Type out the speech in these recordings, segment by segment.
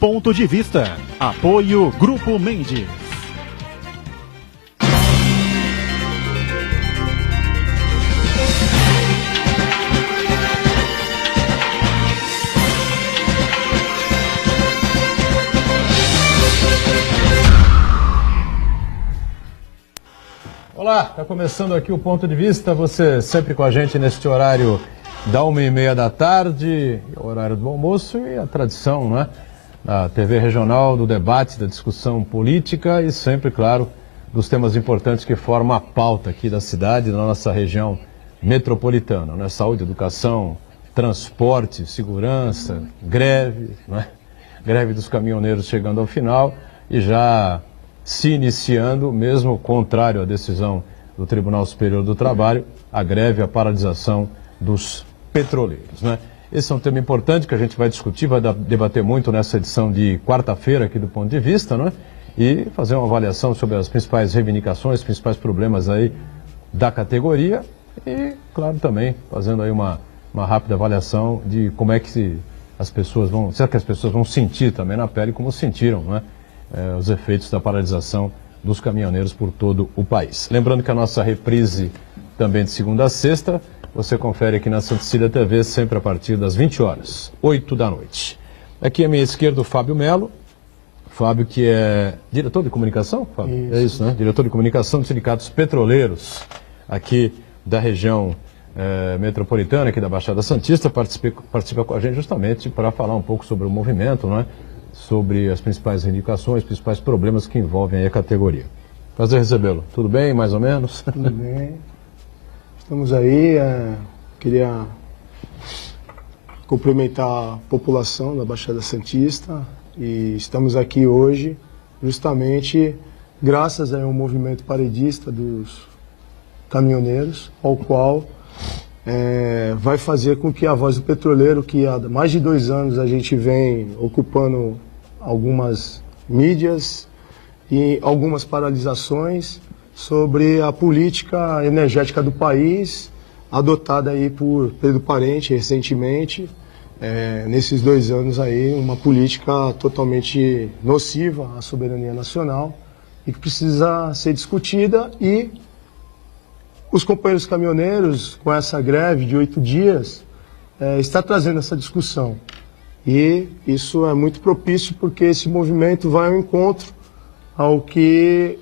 Ponto de Vista. Apoio Grupo Mendes. Olá, está começando aqui o Ponto de Vista, você sempre com a gente neste horário da 1h30 da tarde, o horário do almoço e a tradição, né, da TV regional, do debate, da discussão política e sempre, claro, dos temas importantes que formam a pauta aqui da cidade, da nossa região metropolitana, né? Saúde, educação, transporte, segurança, greve, né? Greve dos caminhoneiros chegando ao final e já se iniciando, mesmo contrário à decisão do Tribunal Superior do Trabalho, a greve, a paralisação dos petroleiros, né? Esse é um tema importante que a gente vai discutir, vai debater muito nessa edição de quarta-feira aqui do Ponto de Vista, né? E fazer uma avaliação sobre as principais reivindicações, os principais problemas aí da categoria e, claro, também fazendo aí uma rápida avaliação de como é que as pessoas vão, será que as pessoas vão sentir também na pele como sentiram, né? Os efeitos da paralisação dos caminhoneiros por todo o país. Lembrando que a nossa reprise também de segunda a sexta, você confere aqui na Santa Cecília TV, sempre a partir das 20 horas, 8 da noite. Aqui à minha esquerda o Fábio Melo, Fábio que é diretor de comunicação, Fábio? Isso. É isso, né? Diretor de comunicação dos sindicatos petroleiros aqui da região metropolitana, aqui da Baixada Santista, participa com a gente justamente para falar um pouco sobre o movimento, né? Sobre as principais reivindicações, os principais problemas que envolvem aí a categoria. Prazer recebê-lo. Tudo bem, mais ou menos? Tudo bem. Estamos aí. Queria cumprimentar a população da Baixada Santista e estamos aqui hoje justamente graças a um movimento paredista dos caminhoneiros, ao qual vai fazer com que a voz do petroleiro, que há mais de 2 anos a gente vem ocupando algumas mídias e algumas paralisações sobre a política energética do país, adotada aí por Pedro Parente recentemente, nesses 2 anos aí, uma política totalmente nociva à soberania nacional e que precisa ser discutida e os companheiros caminhoneiros, com essa greve de 8 dias, está trazendo essa discussão. E isso é muito propício porque esse movimento vai ao encontro ao que,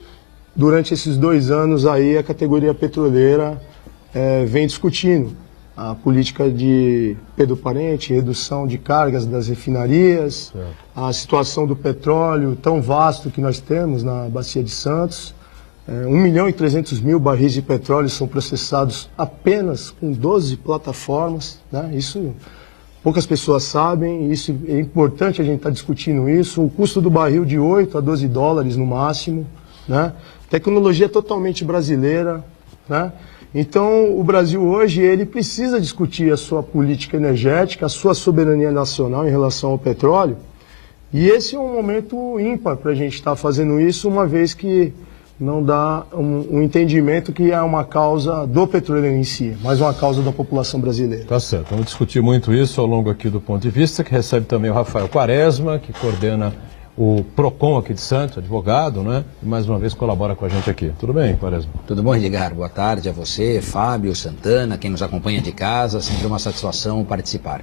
durante esses 2 anos, aí, a categoria petroleira vem discutindo. A política de Pedro Parente, redução de cargas das refinarias, a situação do petróleo tão vasto que nós temos na Bacia de Santos. 1.300.000 barris de petróleo são processados apenas com 12 plataformas, né? Isso poucas pessoas sabem, isso é importante a gente estar discutindo isso. O custo do barril de 8 a 12 dólares no máximo, né? Tecnologia totalmente brasileira, né? Então o Brasil hoje ele precisa discutir a sua política energética, a sua soberania nacional em relação ao petróleo. E esse é um momento ímpar para a gente estar fazendo isso, uma vez que não dá um entendimento que é uma causa do petróleo em si, mas uma causa da população brasileira. Tá certo, vamos discutir muito isso ao longo aqui do Ponto de Vista, que recebe também o Rafael Quaresma, que coordena o PROCON aqui de Santos, advogado, né? E mais uma vez colabora com a gente aqui. Tudo bem, Quaresma? Tudo bom, Edgar? Boa tarde a você, Fábio, Santana, quem nos acompanha de casa, sempre uma satisfação participar.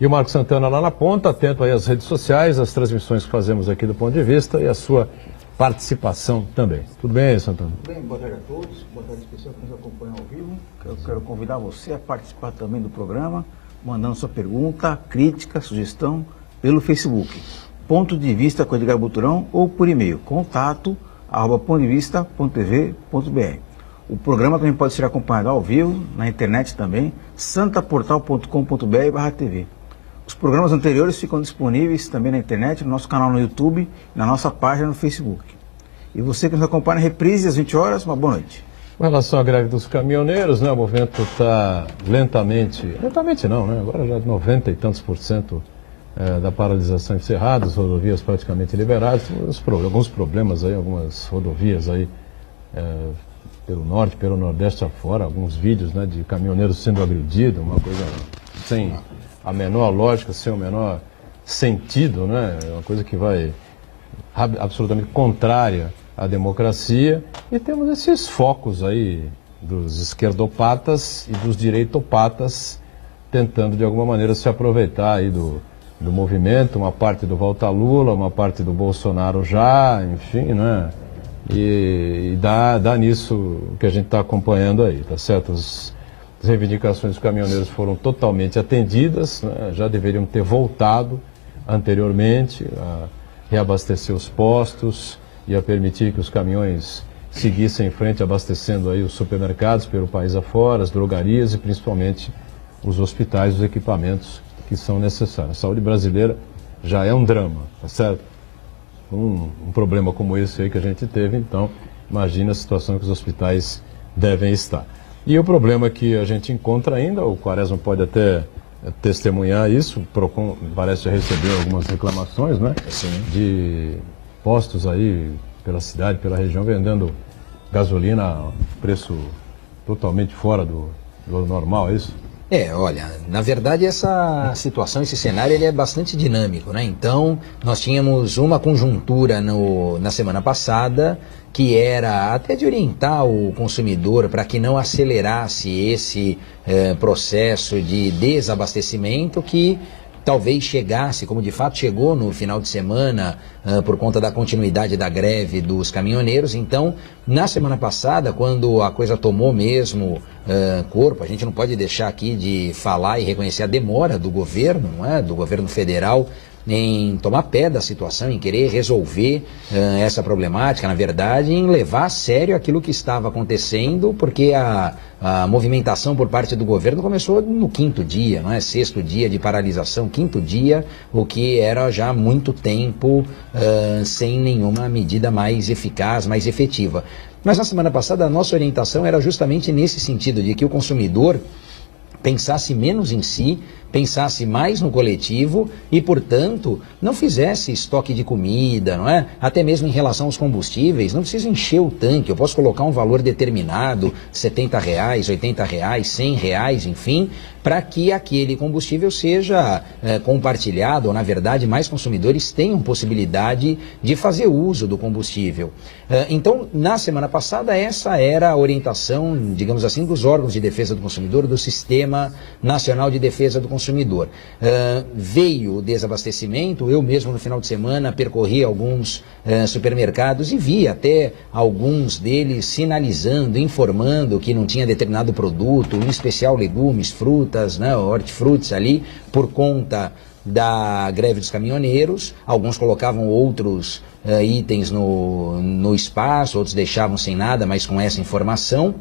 E o Marco Santana lá na ponta, atento aí às redes sociais, às transmissões que fazemos aqui do Ponto de Vista e a sua participação também. Tudo bem, Santana? Tudo bem, boa tarde a todos, boa tarde especial que nos acompanham ao vivo. Eu quero convidar você a participar também do programa, mandando sua pergunta, crítica, sugestão pelo Facebook. Ponto de Vista com Edgar Buturão ou por e-mail, contato@pontodevista.tv.br. O programa também pode ser acompanhado ao vivo, na internet também, santaportal.com.br/tv. Os programas anteriores ficam disponíveis também na internet, no nosso canal no YouTube, na nossa página no Facebook. E você que nos acompanha na reprise às 20 horas, uma boa noite. Com relação à greve dos caminhoneiros, né, o movimento está lentamente não, né, agora já 90 e tantos % da paralisação encerrada, as rodovias praticamente liberadas, alguns problemas aí, algumas rodovias aí pelo norte, pelo nordeste afora, alguns vídeos, né, de caminhoneiros sendo agredidos, uma coisa sem a menor lógica, sem o menor sentido, né? É uma coisa que vai absolutamente contrária à democracia. E temos esses focos aí dos esquerdopatas e dos direitopatas tentando de alguma maneira se aproveitar aí do movimento, uma parte do Volta Lula, uma parte do Bolsonaro já, enfim, né? E dá nisso o que a gente está acompanhando aí, tá certo? As reivindicações dos caminhoneiros foram totalmente atendidas, né? Já deveriam ter voltado anteriormente a reabastecer os postos e a permitir que os caminhões seguissem em frente abastecendo aí os supermercados pelo país afora, as drogarias e principalmente os hospitais, os equipamentos que são necessários. A saúde brasileira já é um drama, tá certo? Um problema como esse aí que a gente teve, então imagina a situação que os hospitais devem estar. E o problema que a gente encontra ainda, o Quaresma pode até testemunhar isso, o Procon parece receber algumas reclamações, né? Sim. De postos aí pela cidade, pela região, vendendo gasolina a preço totalmente fora do normal, é isso? Olha, na verdade essa situação, esse cenário, ele é bastante dinâmico, né? Então, nós tínhamos uma conjuntura na semana passada que era até de orientar o consumidor para que não acelerasse esse processo de desabastecimento que talvez chegasse, como de fato chegou no final de semana, por conta da continuidade da greve dos caminhoneiros. Então, na semana passada, quando a coisa tomou mesmo corpo, a gente não pode deixar aqui de falar e reconhecer a demora do governo, não é? Do governo federal, em tomar pé da situação, em querer resolver essa problemática, na verdade, em levar a sério aquilo que estava acontecendo, porque a movimentação por parte do governo começou no quinto dia, não é? Sexto dia de paralisação, quinto dia, o que era já há muito tempo sem nenhuma medida mais eficaz, mais efetiva. Mas na semana passada a nossa orientação era justamente nesse sentido, de que o consumidor pensasse menos em si, pensasse mais no coletivo e, portanto, não fizesse estoque de comida, não é? Até mesmo em relação aos combustíveis, não precisa encher o tanque, eu posso colocar um valor determinado, R$70, R$80, R$100, enfim, para que aquele combustível seja compartilhado, ou na verdade mais consumidores tenham possibilidade de fazer uso do combustível. Então, na semana passada, essa era a orientação, digamos assim, dos órgãos de defesa do consumidor, do Sistema Nacional de Defesa do Consumidor. Veio o desabastecimento, eu mesmo no final de semana percorri alguns supermercados e vi até alguns deles sinalizando, informando que não tinha determinado produto, em especial legumes, frutas, né, hortifrutis ali, por conta da greve dos caminhoneiros. Alguns colocavam outros itens no espaço, outros deixavam sem nada, mas com essa informação.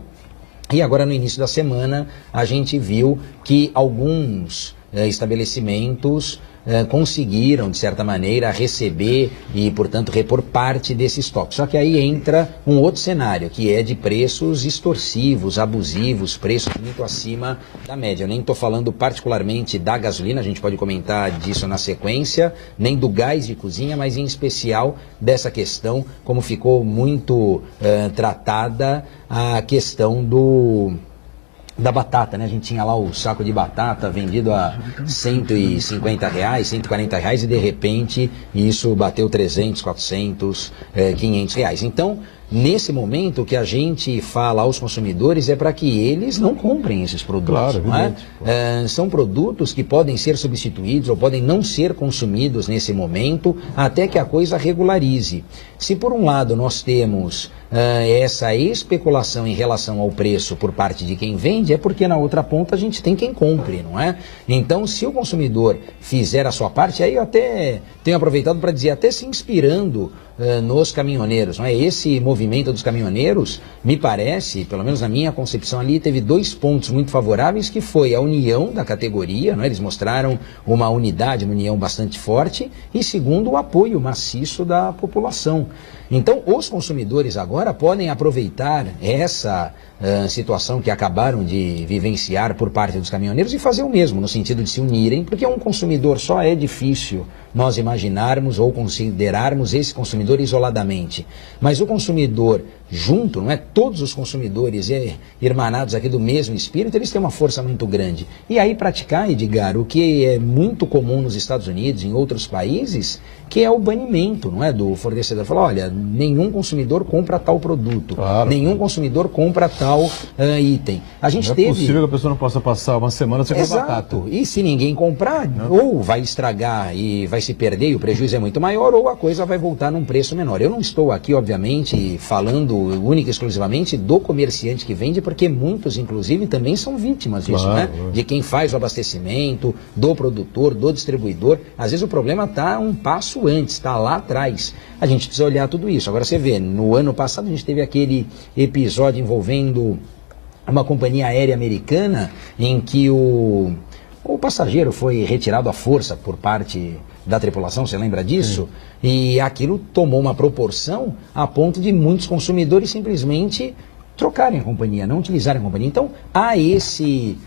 E agora, no início da semana, a gente viu que alguns estabelecimentos conseguiram, de certa maneira, receber e, portanto, repor parte desse estoque. Só que aí entra um outro cenário, que é de preços extorsivos, abusivos, preços muito acima da média. Eu nem estou falando particularmente da gasolina, a gente pode comentar disso na sequência, nem do gás de cozinha, mas em especial dessa questão, como ficou muito tratada a questão da batata, né? A gente tinha lá o saco de batata vendido a R$150, R$140 e de repente isso bateu 300, 400, R$500. Então, nesse momento, o que a gente fala aos consumidores é para que eles não comprem esses produtos. Claro, não é? São produtos que podem ser substituídos ou podem não ser consumidos nesse momento até que a coisa regularize. Se por um lado nós temos essa especulação em relação ao preço por parte de quem vende, é porque na outra ponta a gente tem quem compre, não é? Então, se o consumidor fizer a sua parte, aí eu até tenho aproveitado para dizer, até se inspirando nos caminhoneiros, não é? Esse movimento dos caminhoneiros, me parece, pelo menos na minha concepção ali, teve dois pontos muito favoráveis, que foi a união da categoria, não é? Eles mostraram uma unidade, uma união bastante forte, e segundo, o apoio maciço da população. Então, os consumidores agora podem aproveitar essa situação que acabaram de vivenciar por parte dos caminhoneiros e fazer o mesmo, no sentido de se unirem, porque um consumidor só é difícil nós imaginarmos ou considerarmos esse consumidor isoladamente. Mas o consumidor junto, não é? Todos os consumidores irmanados aqui do mesmo espírito, eles têm uma força muito grande. E aí praticar, Edgar, o que é muito comum nos Estados Unidos, em outros países, que é o banimento, não é, do fornecedor. Falar, olha, nenhum consumidor compra tal produto, nenhum consumidor compra tal item. A gente não é possível que a pessoa não possa passar uma semana sem comer batata. E se ninguém comprar, ou vai estragar e vai se perder e o prejuízo é muito maior, ou a coisa vai voltar num preço menor. Eu não estou aqui, obviamente, falando única e exclusivamente do comerciante que vende, porque muitos, inclusive, também são vítimas disso, né? De quem faz o abastecimento, do produtor, do distribuidor. Às vezes o problema está um passo antes, está lá atrás. A gente precisa olhar tudo isso. Agora você vê, no ano passado a gente teve aquele episódio envolvendo uma companhia aérea americana em que o passageiro foi retirado à força por parte da tripulação, você lembra disso? Sim. E aquilo tomou uma proporção a ponto de muitos consumidores simplesmente trocarem a companhia, não utilizarem a companhia. Então, há esse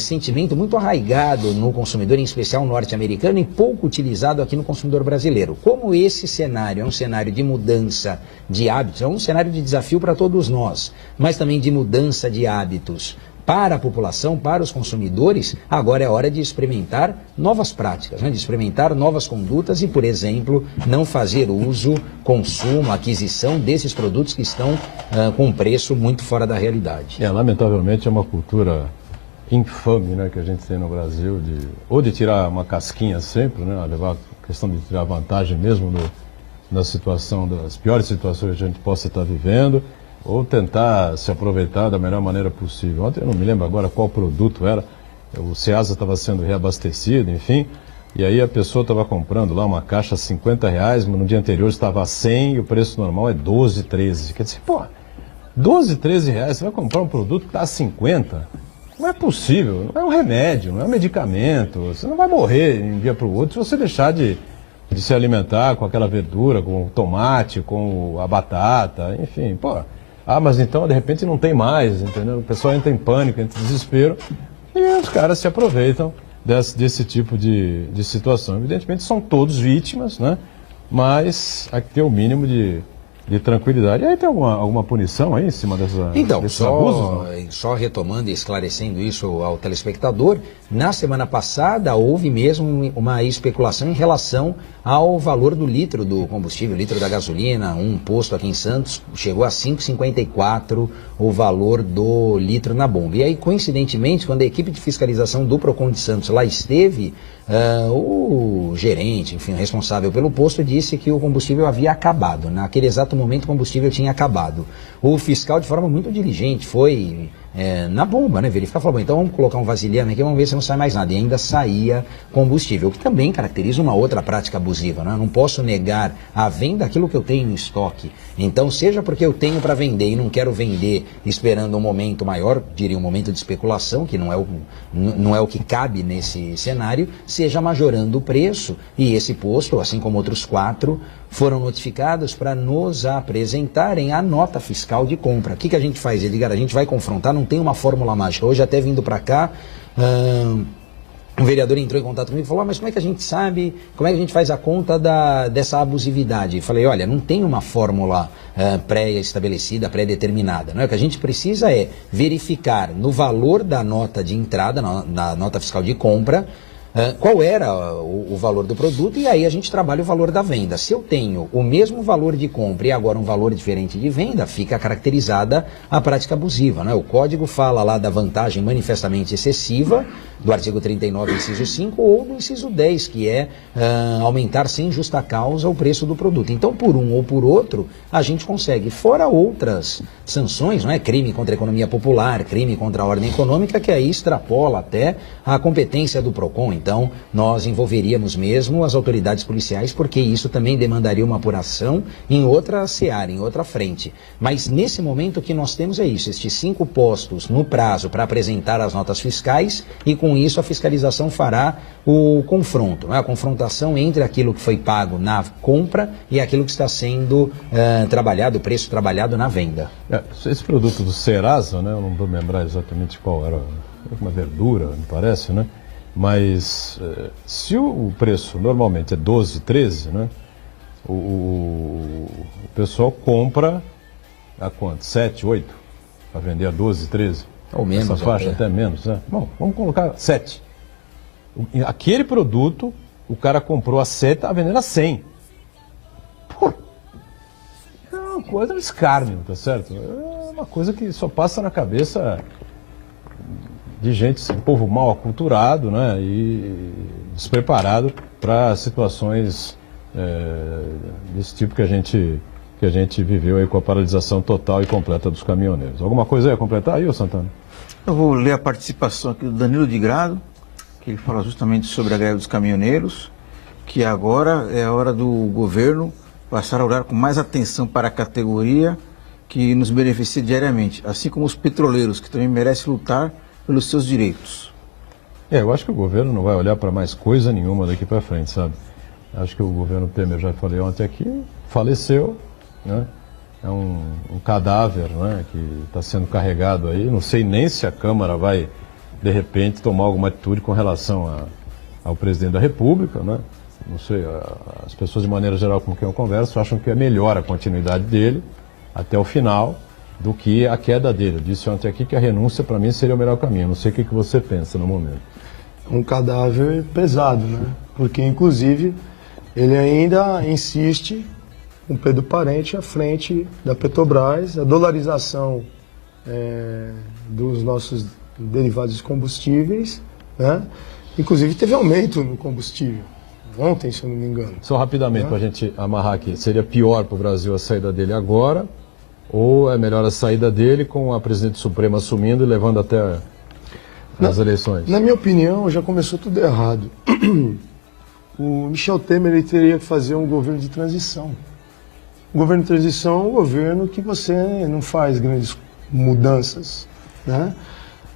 sentimento muito arraigado no consumidor, em especial norte-americano, e pouco utilizado aqui no consumidor brasileiro. Como esse cenário é um cenário de mudança de hábitos, é um cenário de desafio para todos nós, mas também de mudança de hábitos para a população, para os consumidores, agora é hora de experimentar novas práticas, né? De experimentar novas condutas e, por exemplo, não fazer uso, consumo, aquisição desses produtos que estão com um preço muito fora da realidade. Lamentavelmente é uma cultura infame, né, que a gente tem no Brasil, de tirar uma casquinha sempre, né, levar a questão de tirar vantagem mesmo na situação, das piores situações que a gente possa estar vivendo, ou tentar se aproveitar da melhor maneira possível. Ontem eu não me lembro agora qual produto era, o Ceasa estava sendo reabastecido, enfim, e aí a pessoa estava comprando lá uma caixa a R$50, mas no dia anterior estava a 100 e o preço normal é 12, 13. Quer dizer, 12, 13 reais, você vai comprar um produto que está a 50? Não é possível, não é um remédio, não é um medicamento, você não vai morrer de um dia para o outro se você deixar de se alimentar com aquela verdura, com o tomate, com a batata, enfim, mas então de repente não tem mais, entendeu? O pessoal entra em pânico, entra em desespero e os caras se aproveitam desse tipo de situação. Evidentemente são todos vítimas, né? Mas há que ter o mínimo de tranquilidade. E aí tem alguma punição aí em cima desses abusos? Só retomando e esclarecendo isso ao telespectador, na semana passada houve mesmo uma especulação em relação ao valor do litro do combustível, litro da gasolina. Um posto aqui em Santos chegou a R$ 5,54 o valor do litro na bomba. E aí, coincidentemente, quando a equipe de fiscalização do Procon de Santos lá esteve, o gerente, enfim, o responsável pelo posto, disse que o combustível havia acabado. Naquele exato momento o combustível tinha acabado. O fiscal, de forma muito diligente, foi na bomba, né? Verificar, falou, então vamos colocar um vasilhame aqui, vamos ver se não sai mais nada. E ainda saía combustível, o que também caracteriza uma outra prática abusiva, né? Eu não posso negar a venda daquilo que eu tenho em estoque. Então, seja porque eu tenho para vender e não quero vender esperando um momento maior, diria um momento de especulação, que não é o que cabe nesse cenário, seja majorando o preço. E esse posto, assim como outros 4, foram notificados para nos apresentarem a nota fiscal de compra. O que a gente faz, Edgar? A gente vai confrontar, não tem uma fórmula mágica. Hoje, até vindo para cá, um vereador entrou em contato comigo e falou, mas como é que a gente sabe, como é que a gente faz a conta dessa abusividade? Eu falei, olha, não tem uma fórmula pré-estabelecida, pré-determinada. Não é? O que a gente precisa é verificar no valor da nota de entrada, na nota fiscal de compra, qual era o valor do produto, e aí a gente trabalha o valor da venda. Se eu tenho o mesmo valor de compra e agora um valor diferente de venda, fica caracterizada a prática abusiva, né? O código fala lá da vantagem manifestamente excessiva, do artigo 39, inciso 5, ou do inciso 10, que é aumentar sem justa causa o preço do produto. Então, por um ou por outro, a gente consegue, fora outras sanções, não é? Crime contra a economia popular, crime contra a ordem econômica, que aí extrapola até a competência do PROCON. Então, nós envolveríamos mesmo as autoridades policiais, porque isso também demandaria uma apuração em outra seara, em outra frente. Mas, nesse momento, o que nós temos é isso, estes 5 postos no prazo para apresentar as notas fiscais, e com isso a fiscalização fará o confronto, né? A confrontação entre aquilo que foi pago na compra e aquilo que está sendo trabalhado, o preço trabalhado na venda. Esse produto do Ceasa, né, eu não vou lembrar exatamente qual era, uma verdura, me parece, né? Mas se o preço normalmente é 12, 13, né? O pessoal compra a quanto? 7, 8? Para vender a 12, 13? Ou menos. Essa faixa até menos, né? Bom, vamos colocar 7. Aquele produto, o cara comprou a 7 e está vendendo a 100. Pô, é uma coisa de escárnio, tá certo? É uma coisa que só passa na cabeça de gente, um povo mal aculturado, né? E despreparado para situações desse tipo que a gente viveu aí com a paralisação total e completa dos caminhoneiros. Alguma coisa aí a completar aí, ô Santana? Eu vou ler a participação aqui do Danilo de Grado, que ele fala justamente sobre a greve dos caminhoneiros, que agora é a hora do governo passar a olhar com mais atenção para a categoria que nos beneficia diariamente, assim como os petroleiros, que também merecem lutar pelos seus direitos. Eu acho que o governo não vai olhar para mais coisa nenhuma daqui para frente, sabe? Acho que o governo Temer, já falei ontem aqui, faleceu, né? É um cadáver, né, que está sendo carregado aí. Não sei nem se a Câmara vai, de repente, tomar alguma atitude com relação ao presidente da República, né? Não sei, as pessoas, de maneira geral, com quem eu converso, acham que é melhor a continuidade dele até o final do que a queda dele. Eu disse ontem aqui que a renúncia, para mim, seria o melhor caminho. Não sei o que você pensa no momento. Um cadáver pesado, né? Porque, inclusive, ele ainda insiste com Pedro Parente à frente da Petrobras, a dolarização dos nossos derivados de combustíveis, né? Inclusive teve aumento no combustível, ontem, se eu não me engano. Só rapidamente, para a gente amarrar aqui, seria pior para o Brasil a saída dele agora, ou é melhor a saída dele com a presidente Suprema assumindo e levando até as eleições? Na minha opinião, já começou tudo errado. O Michel Temer, ele teria que fazer um governo de transição. O governo de transição é um governo que você não faz grandes mudanças, né?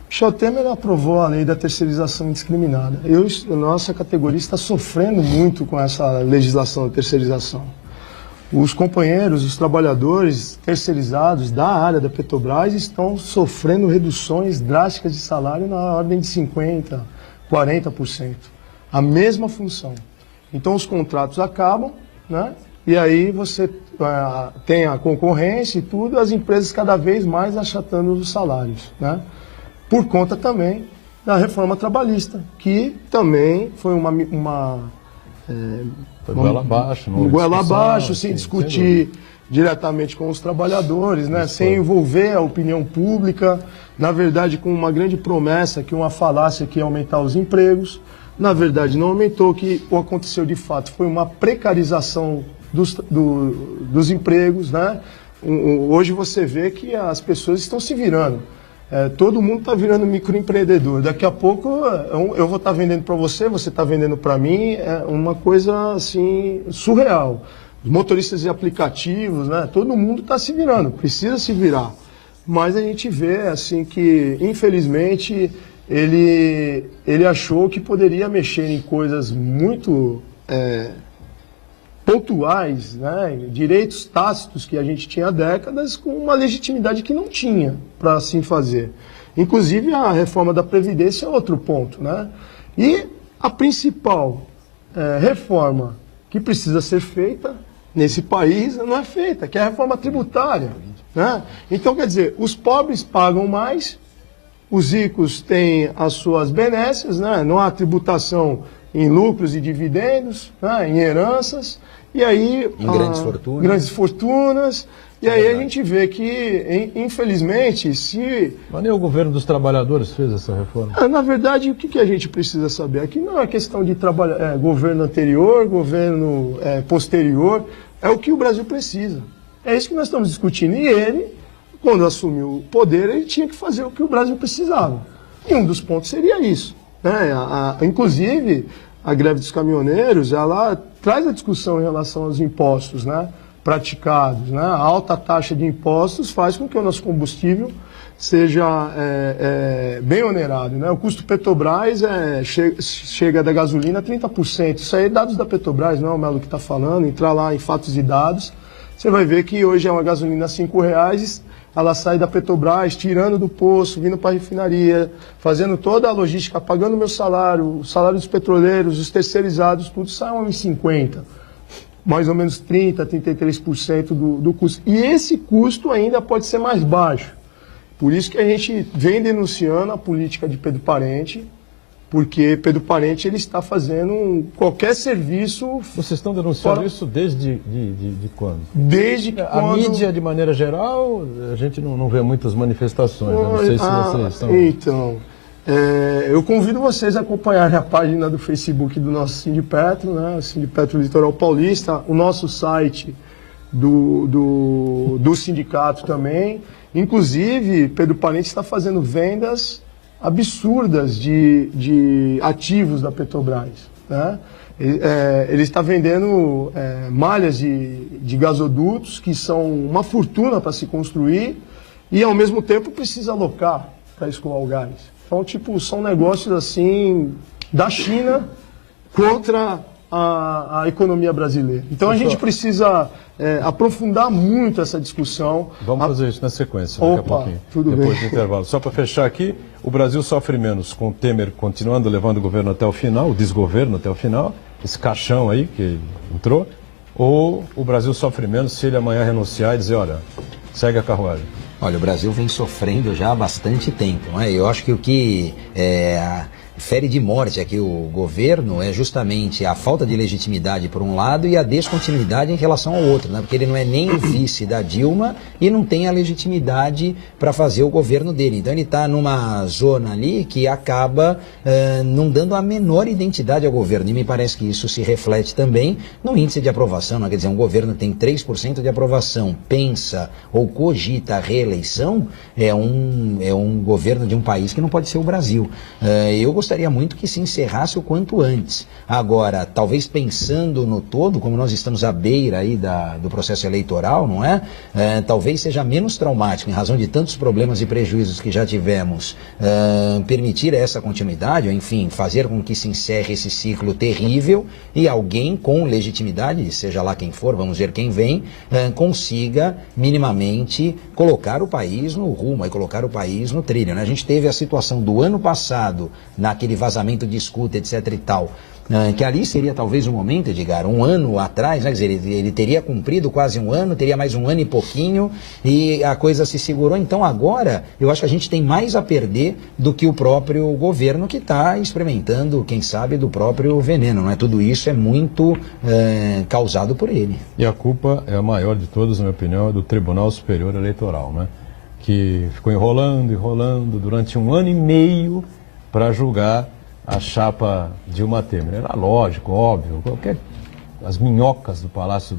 Michel Temer aprovou a lei da terceirização indiscriminada. Nossa categoria está sofrendo muito com essa legislação da terceirização. Os companheiros, os trabalhadores terceirizados da área da Petrobras estão sofrendo reduções drásticas de salário na ordem de 50%, 40%. A mesma função. Então os contratos acabam, né? E aí você tem a concorrência e tudo, as empresas cada vez mais achatando os salários, né? Por conta também da reforma trabalhista, que também foi foi goela abaixo, goela abaixo, sem discutir diretamente com os trabalhadores, né? Sem envolver a opinião pública, na verdade com uma grande promessa, que uma falácia que ia aumentar os empregos. Na verdade não aumentou, que o que aconteceu de fato foi uma precarização dos empregos, né? Hoje você vê que as pessoas estão se virando. Todo mundo está virando microempreendedor. Daqui a pouco eu vou estar vendendo para você está vendendo para mim. É uma coisa assim surreal. Os motoristas de aplicativos, né? Todo mundo está se virando, precisa se virar. Mas a gente vê assim que, infelizmente, ele achou que poderia mexer em coisas muito pontuais, né? Direitos tácitos que a gente tinha há décadas, com uma legitimidade que não tinha para assim fazer. Inclusive a reforma da Previdência é outro ponto, né? E a principal reforma que precisa ser feita nesse país não é feita, que é a reforma tributária, né? Então, quer dizer, os pobres pagam mais, os ricos têm as suas benesses, né? Não há tributação em lucros e dividendos, né? Em heranças. E aí, grandes fortunas. E aí a gente vê que, infelizmente, Mas nem o governo dos trabalhadores fez essa reforma. Na verdade, o que a gente precisa saber? Aqui não é questão de governo anterior, governo posterior. É o que o Brasil precisa. É isso que nós estamos discutindo. E ele, quando assumiu o poder, ele tinha que fazer o que o Brasil precisava. E um dos pontos seria isso, né? Inclusive, a greve dos caminhoneiros, ela traz a discussão em relação aos impostos, né, praticados, né? A alta taxa de impostos faz com que o nosso combustível seja bem onerado, né? O custo Petrobras chega da gasolina a 30%. Isso aí é dados da Petrobras, não é o Melo que está falando. Entrar lá em fatos e dados, você vai ver que hoje é uma gasolina a R$5, ela sai da Petrobras, tirando do poço, vindo para a refinaria, fazendo toda a logística, pagando o meu salário, o salário dos petroleiros, os terceirizados, tudo sai a R$1,50. mais ou menos 30%, 33% do custo. E esse custo ainda pode ser mais baixo. Por isso que a gente vem denunciando a política de Pedro Parente, porque Pedro Parente ele está fazendo qualquer serviço... Vocês estão denunciando fora... isso desde de quando? Desde quando... A mídia, de maneira geral, a gente não vê muitas manifestações. Né? Não sei se vocês estão... Então, eu convido vocês a acompanharem a página do Facebook do nosso Sindipetro, né? Sindipetro Litoral Paulista, o nosso site do sindicato também. Inclusive, Pedro Parente está fazendo vendas absurdas de ativos da Petrobras, né? Ele está vendendo malhas de gasodutos que são uma fortuna para se construir e, ao mesmo tempo, precisa alocar para escoar o gás. Então, tipo, são negócios assim da China contra a economia brasileira. Então, a gente precisa aprofundar muito essa discussão. Vamos fazer isso na sequência, daqui a pouquinho. Tudo depois bem. do intervalo. Só para fechar aqui, o Brasil sofre menos com o Temer continuando levando o governo até o final, o desgoverno até o final, esse caixão aí que entrou, ou o Brasil sofre menos se ele amanhã renunciar e dizer, olha, segue a carruagem? Olha, o Brasil vem sofrendo já há bastante tempo, não é? Eu acho que o que fere de morte aqui o governo é justamente a falta de legitimidade por um lado e a descontinuidade em relação ao outro, né? Porque ele não é nem o vice da Dilma e não tem a legitimidade para fazer o governo dele. Então ele está numa zona ali que acaba não dando a menor identidade ao governo e me parece que isso se reflete também no índice de aprovação, né? Quer dizer, um governo que tem 3% de aprovação, pensa ou cogita a reeleição, é um governo de um país que não pode ser o Brasil. Eu gostaria muito que se encerrasse o quanto antes. Agora, talvez pensando no todo, como nós estamos à beira aí do processo eleitoral, não é? Talvez seja menos traumático, em razão de tantos problemas e prejuízos que já tivemos, permitir essa continuidade, ou enfim, fazer com que se encerre esse ciclo terrível e alguém com legitimidade, seja lá quem for, vamos ver quem vem, consiga minimamente colocar o país no rumo, e colocar o país no trilho, né? A gente teve a situação do ano passado, naquele vazamento de escuta, etc e tal, que ali seria talvez o momento, Edgar, um ano atrás, né? Quer dizer, ele teria cumprido quase um ano, teria mais um ano e pouquinho, e a coisa se segurou. Então agora, eu acho que a gente tem mais a perder do que o próprio governo que está experimentando, quem sabe, do próprio veneno, não é? Tudo isso é muito causado por ele. E a culpa é a maior de todas, na minha opinião, é do Tribunal Superior Eleitoral, né? Que ficou enrolando durante 1 ano e meio para julgar a chapa Dilma Temer. Era lógico, óbvio, as minhocas do Palácio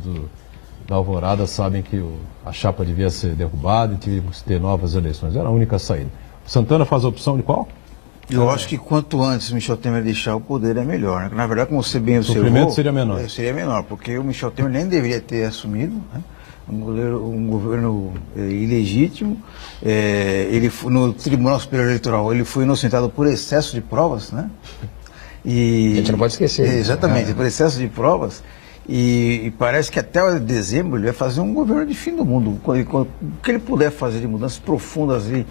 da Alvorada sabem que a chapa devia ser derrubada e tínhamos que ter novas eleições. Era a única saída. Santana faz a opção de qual? Eu acho que quanto antes o Michel Temer deixar o poder é melhor, né? Na verdade, como você bem observou... O sofrimento seria menor. Seria menor, porque o Michel Temer nem deveria ter assumido, né? Um governo ilegítimo. Ele no Tribunal Superior Eleitoral ele foi inocentado por excesso de provas, né? A gente não pode esquecer. Exatamente, por excesso de provas. E parece que até dezembro ele vai fazer um governo de fim do mundo. O que ele puder fazer de mudanças profundas e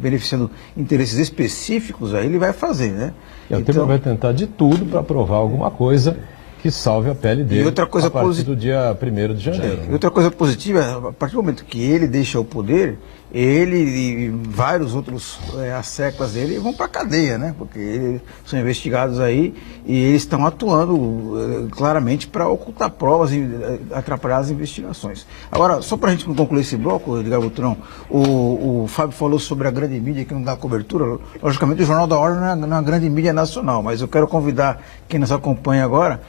beneficiando interesses específicos, aí ele vai fazer, né? E o Temer vai tentar de tudo para provar alguma coisa que salve a pele dele, e outra coisa a partir do dia 1º de janeiro. E outra coisa positiva, a partir do momento que ele deixa o poder, ele e vários outros asseclas dele vão para a cadeia, né? Porque eles são investigados aí e eles estão atuando claramente para ocultar provas e atrapalhar as investigações. Agora, só para a gente concluir esse bloco, Edgar Butrão, o Fábio falou sobre a grande mídia que não dá cobertura. Logicamente, o Jornal da Hora não é uma grande mídia nacional, mas eu quero convidar quem nos acompanha agora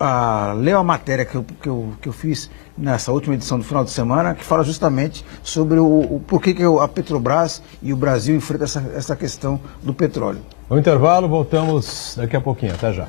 a ler a matéria que eu fiz nessa última edição do final de semana, que fala justamente sobre o porquê que a Petrobras e o Brasil enfrentam essa questão do petróleo. No intervalo, voltamos daqui a pouquinho. Até já.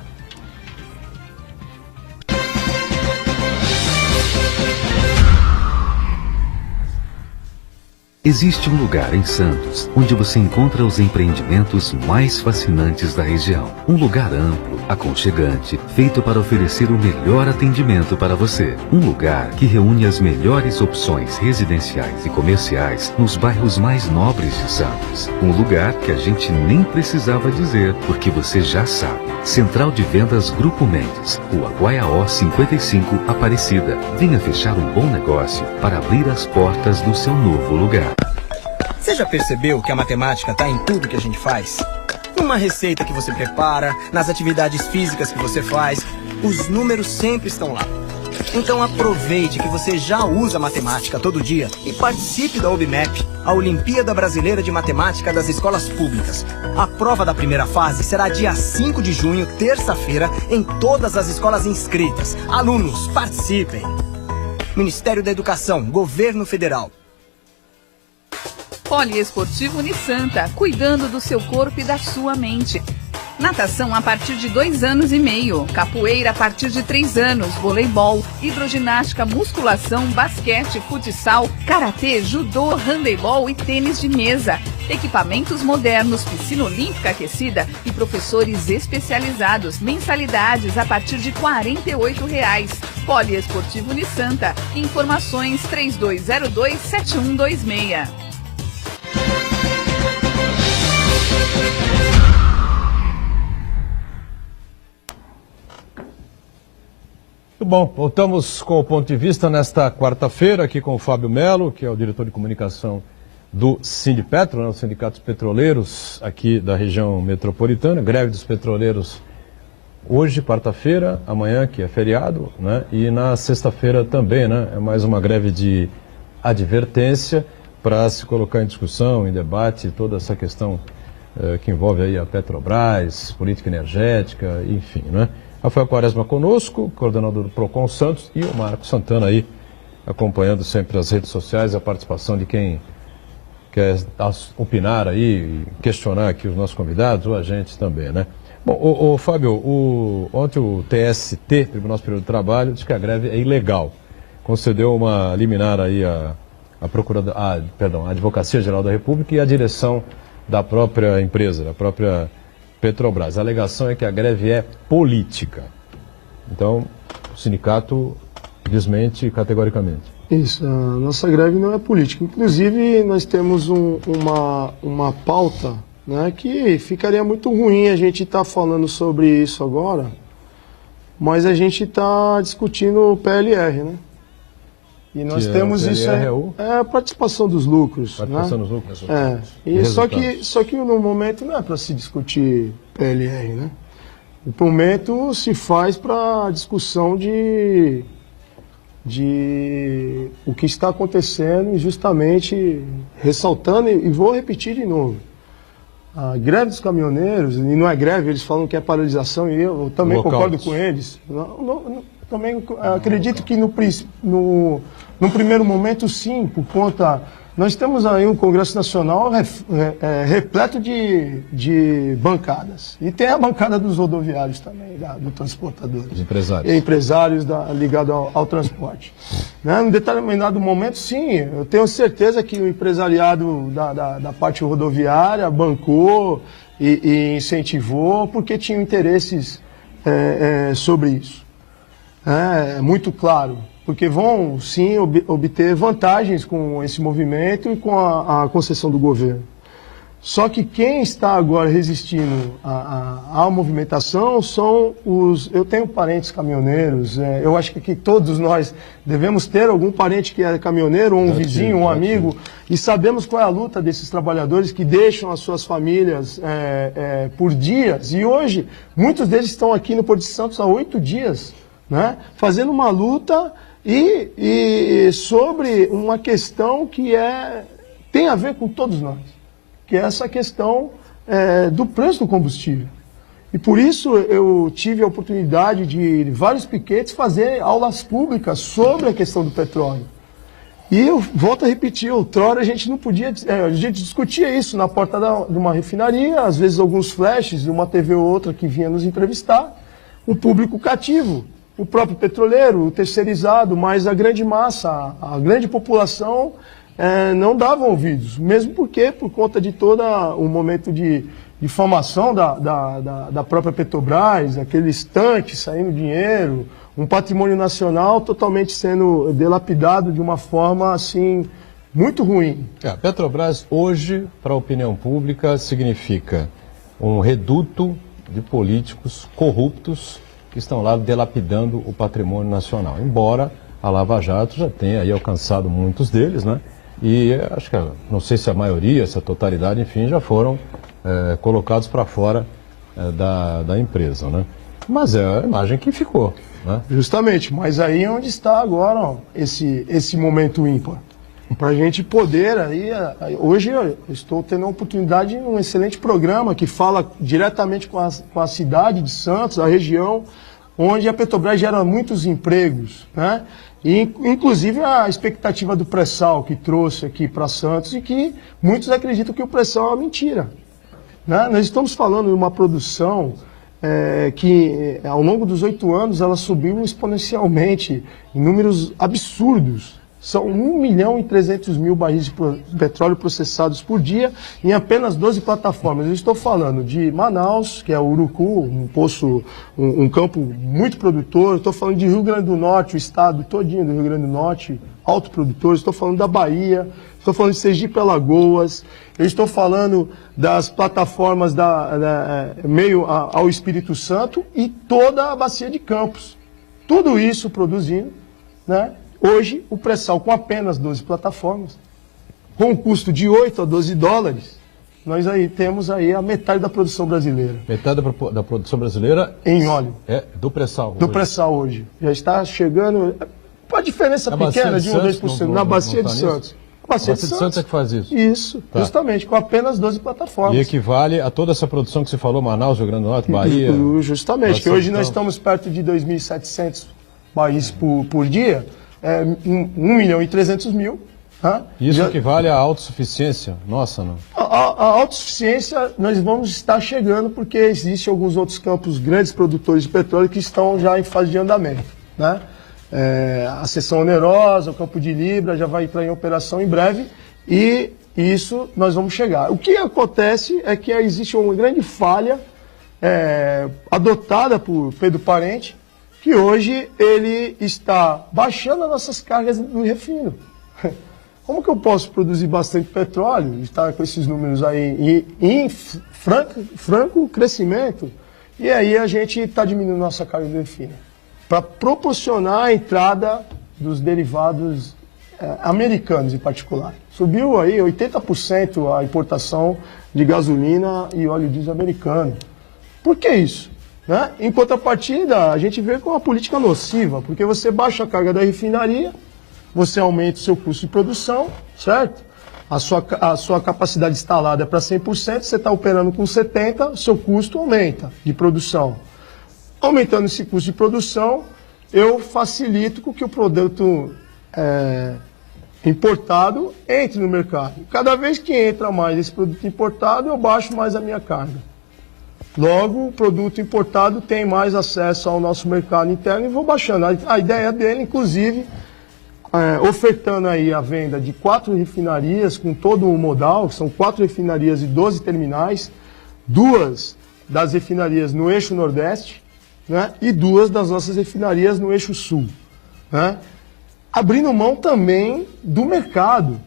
Existe um lugar em Santos onde você encontra os empreendimentos mais fascinantes da região. Um lugar amplo, aconchegante, feito para oferecer o melhor atendimento para você. Um lugar que reúne as melhores opções residenciais e comerciais nos bairros mais nobres de Santos. Um lugar que a gente nem precisava dizer, porque você já sabe. Central de Vendas Grupo Mendes, Rua Guaiaó 55, Aparecida. Venha fechar um bom negócio para abrir as portas do seu novo lugar. Você já percebeu que a matemática está em tudo que a gente faz? Numa receita que você prepara, nas atividades físicas que você faz, os números sempre estão lá. Então aproveite que você já usa matemática todo dia e participe da OBMAP, a Olimpíada Brasileira de Matemática das Escolas Públicas. A prova da primeira fase será dia 5 de junho, terça-feira, em todas as escolas inscritas. Alunos, participem! Ministério da Educação, Governo Federal. Poliesportivo Unisanta, cuidando do seu corpo e da sua mente. Natação a partir de 2 anos e meio, capoeira a partir de 3 anos, voleibol, hidroginástica, musculação, basquete, futsal, karatê, judô, handebol e tênis de mesa. Equipamentos modernos, piscina olímpica aquecida e professores especializados. Mensalidades a partir de R$ 48,00. Poliesportivo Unisanta. Informações 3202-7126. Muito bom, voltamos com o ponto de vista nesta quarta-feira aqui com o Fábio Melo, que é o diretor de comunicação do Sindipetro, né, os sindicatos petroleiros aqui da região metropolitana. Greve dos petroleiros hoje, quarta-feira, amanhã, que é feriado, né, e na sexta-feira também, né, é mais uma greve de advertência para se colocar em discussão, em debate, toda essa questão que envolve aí a Petrobras, política energética, enfim, né. Rafael Quaresma conosco, coordenador do Procon Santos, e o Marco Santana aí, acompanhando sempre as redes sociais, a participação de quem quer opinar aí, questionar aqui os nossos convidados, ou a gente também, né? Bom, Fábio, ontem o TST, Tribunal Superior do Trabalho, disse que a greve é ilegal. Concedeu uma liminar aí a Advocacia Geral da República e a direção da própria empresa, da própria Petrobras. A alegação é que a greve é política. Então, o sindicato desmente categoricamente. Isso, a nossa greve não é política. Inclusive, nós temos uma pauta, né, que ficaria muito ruim a gente estar falando sobre isso agora, mas a gente está discutindo o PLR, né? E nós temos isso, é a participação dos lucros. Participação, né? dos lucros. E só que no momento não é para se discutir PLR, né? No momento se faz para discussão de o que está acontecendo, e justamente ressaltando, e vou repetir de novo, a greve dos caminhoneiros, e não é greve, eles falam que é paralisação, e eu também concordo com eles. Também acredito que no primeiro momento, sim, por conta... Nós temos aí um Congresso Nacional repleto de bancadas. E tem a bancada dos rodoviários também, dos transportadores. Os empresários. Empresários ligados ao transporte. Né? Num determinado momento, sim, eu tenho certeza que o empresariado da parte rodoviária bancou e incentivou, porque tinham interesses sobre isso. É muito claro, porque vão sim obter vantagens com esse movimento e com a concessão do governo. Só que quem está agora resistindo à movimentação são os... Eu tenho parentes caminhoneiros, eu acho que todos nós devemos ter algum parente que é caminhoneiro, ou um vizinho, um amigo, e sabemos qual é a luta desses trabalhadores que deixam as suas famílias por dias. E hoje, muitos deles estão aqui no Porto de Santos há 8 dias, né, fazendo uma luta e sobre uma questão que tem a ver com todos nós, que é essa questão do preço do combustível. E por isso eu tive a oportunidade de vários piquetes fazer aulas públicas sobre a questão do petróleo. E eu volto a repetir, outrora a gente não podia, a gente discutia isso na porta de uma refinaria, às vezes alguns flashes de uma TV ou outra que vinha nos entrevistar, o público cativo. O próprio petroleiro, o terceirizado, mas a grande massa, a grande população não davam ouvidos, mesmo porque, por conta de todo o momento de difamação da própria Petrobras, aqueles tanques saindo dinheiro, um patrimônio nacional totalmente sendo dilapidado de uma forma assim muito ruim. A Petrobras hoje, para a opinião pública, significa um reduto de políticos corruptos que estão lá dilapidando o patrimônio nacional. Embora a Lava Jato já tenha aí alcançado muitos deles, né? E acho que, não sei se a maioria, se a totalidade, enfim, já foram colocados para fora da empresa, né? Mas é a imagem que ficou, né? Justamente, mas aí é onde está agora, ó, esse momento ímpar. Para a gente poder aí, hoje eu estou tendo a oportunidade de um excelente programa que fala diretamente com a cidade de Santos, a região, onde a Petrobras gera muitos empregos, né? E, inclusive a expectativa do pré-sal que trouxe aqui para Santos e que muitos acreditam que o pré-sal é uma mentira, né? Nós estamos falando de uma produção que ao longo dos 8 anos ela subiu exponencialmente em números absurdos. São 1.300.000 barris de petróleo processados por dia em apenas 12 plataformas. Eu estou falando de Manaus, que é o Urucu, um poço, um campo muito produtor. Estou falando de Rio Grande do Norte, o estado todinho do Rio Grande do Norte, autoprodutores. Estou falando da Bahia, estou falando de Sergipe e Alagoas. Eu estou falando das plataformas meio ao Espírito Santo e toda a bacia de Campos. Tudo isso produzindo, né? Hoje, o pré-sal com apenas 12 plataformas, com um custo de 8 a 12 dólares, nós aí temos aí a metade da produção brasileira. Metade da produção brasileira em óleo. Do pré-sal. Do pré-sal hoje. Já está chegando, uma diferença pequena de 1 ou 2%, na bacia de Santos. A bacia de Santos é que faz isso. Isso, tá. Justamente, com apenas 12 plataformas. E equivale a toda essa produção que você falou, Manaus, Rio Grande do Norte, Bahia. Justamente, que hoje nós estamos perto de 2.700 barris por dia. 1.300.000. Tá? Isso equivale à autossuficiência nossa, não? A autossuficiência nós vamos estar chegando porque existem alguns outros campos, grandes produtores de petróleo que estão já em fase de andamento, né? A seção onerosa, o campo de Libra já vai entrar em operação em breve e isso nós vamos chegar. O que acontece é que existe uma grande falha adotada por Pedro Parente, que hoje ele está baixando as nossas cargas do refino. Como que eu posso produzir bastante petróleo, estar com esses números aí em franco crescimento, e aí a gente está diminuindo nossa carga do refino, para proporcionar a entrada dos derivados americanos em particular. Subiu aí 80% a importação de gasolina e óleo diesel americano. Por que isso? Né? Em contrapartida, a gente vê com uma política nociva, porque você baixa a carga da refinaria, você aumenta o seu custo de produção, certo? A sua capacidade instalada é para 100%, você está operando com 70%, o seu custo aumenta de produção. Aumentando esse custo de produção, eu facilito com que o produto importado entre no mercado. Cada vez que entra mais esse produto importado, eu baixo mais a minha carga. Logo, o produto importado tem mais acesso ao nosso mercado interno e vou baixando. A ideia dele, inclusive, ofertando aí a venda de 4 refinarias com todo o modal, que são 4 refinarias e 12 terminais, 2 das refinarias no eixo Nordeste, né, e 2 das nossas refinarias no eixo Sul, né, abrindo mão também do mercado.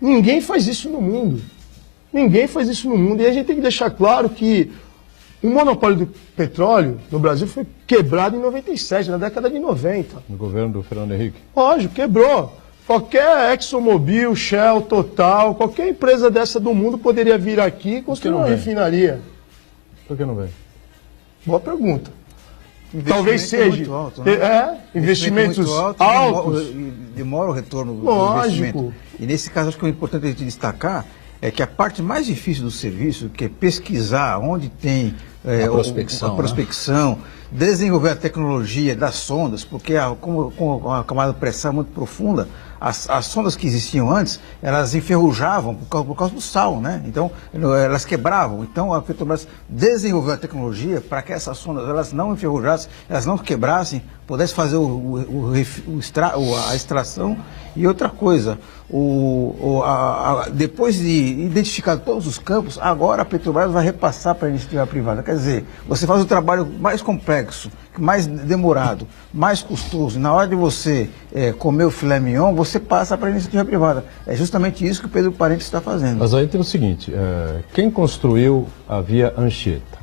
Ninguém faz isso no mundo. Ninguém faz isso no mundo. E a gente tem que deixar claro que o monopólio do petróleo no Brasil foi quebrado em 97, na década de 90. No governo do Fernando Henrique? Lógico, quebrou. Qualquer ExxonMobil, Shell, Total, qualquer empresa dessa do mundo poderia vir aqui e construir uma refinaria. Por que não vem? Boa pergunta. Talvez seja. Muito alto, né? Investimentos muito altos. E demora o retorno do Lógico. investimento. E nesse caso, acho que o importante a gente destacar é que a parte mais difícil do serviço, que é pesquisar onde tem a prospecção, desenvolver a tecnologia das sondas, porque como a camada de pressão é muito profunda, as sondas que existiam antes, elas enferrujavam por causa do sal, né? Então, elas quebravam. Então, a Petrobras desenvolveu a tecnologia para que essas sondas elas não enferrujassem, elas não quebrassem, pudesse fazer a extração. E outra coisa, depois de identificar todos os campos, agora a Petrobras vai repassar para a iniciativa privada. Quer dizer, você faz o trabalho mais complexo, mais demorado, mais custoso. Na hora de você comer o filé mignon, você passa para a iniciativa privada. É justamente isso que o Pedro Parente está fazendo. Mas aí tem o seguinte, quem construiu a Via Anchieta?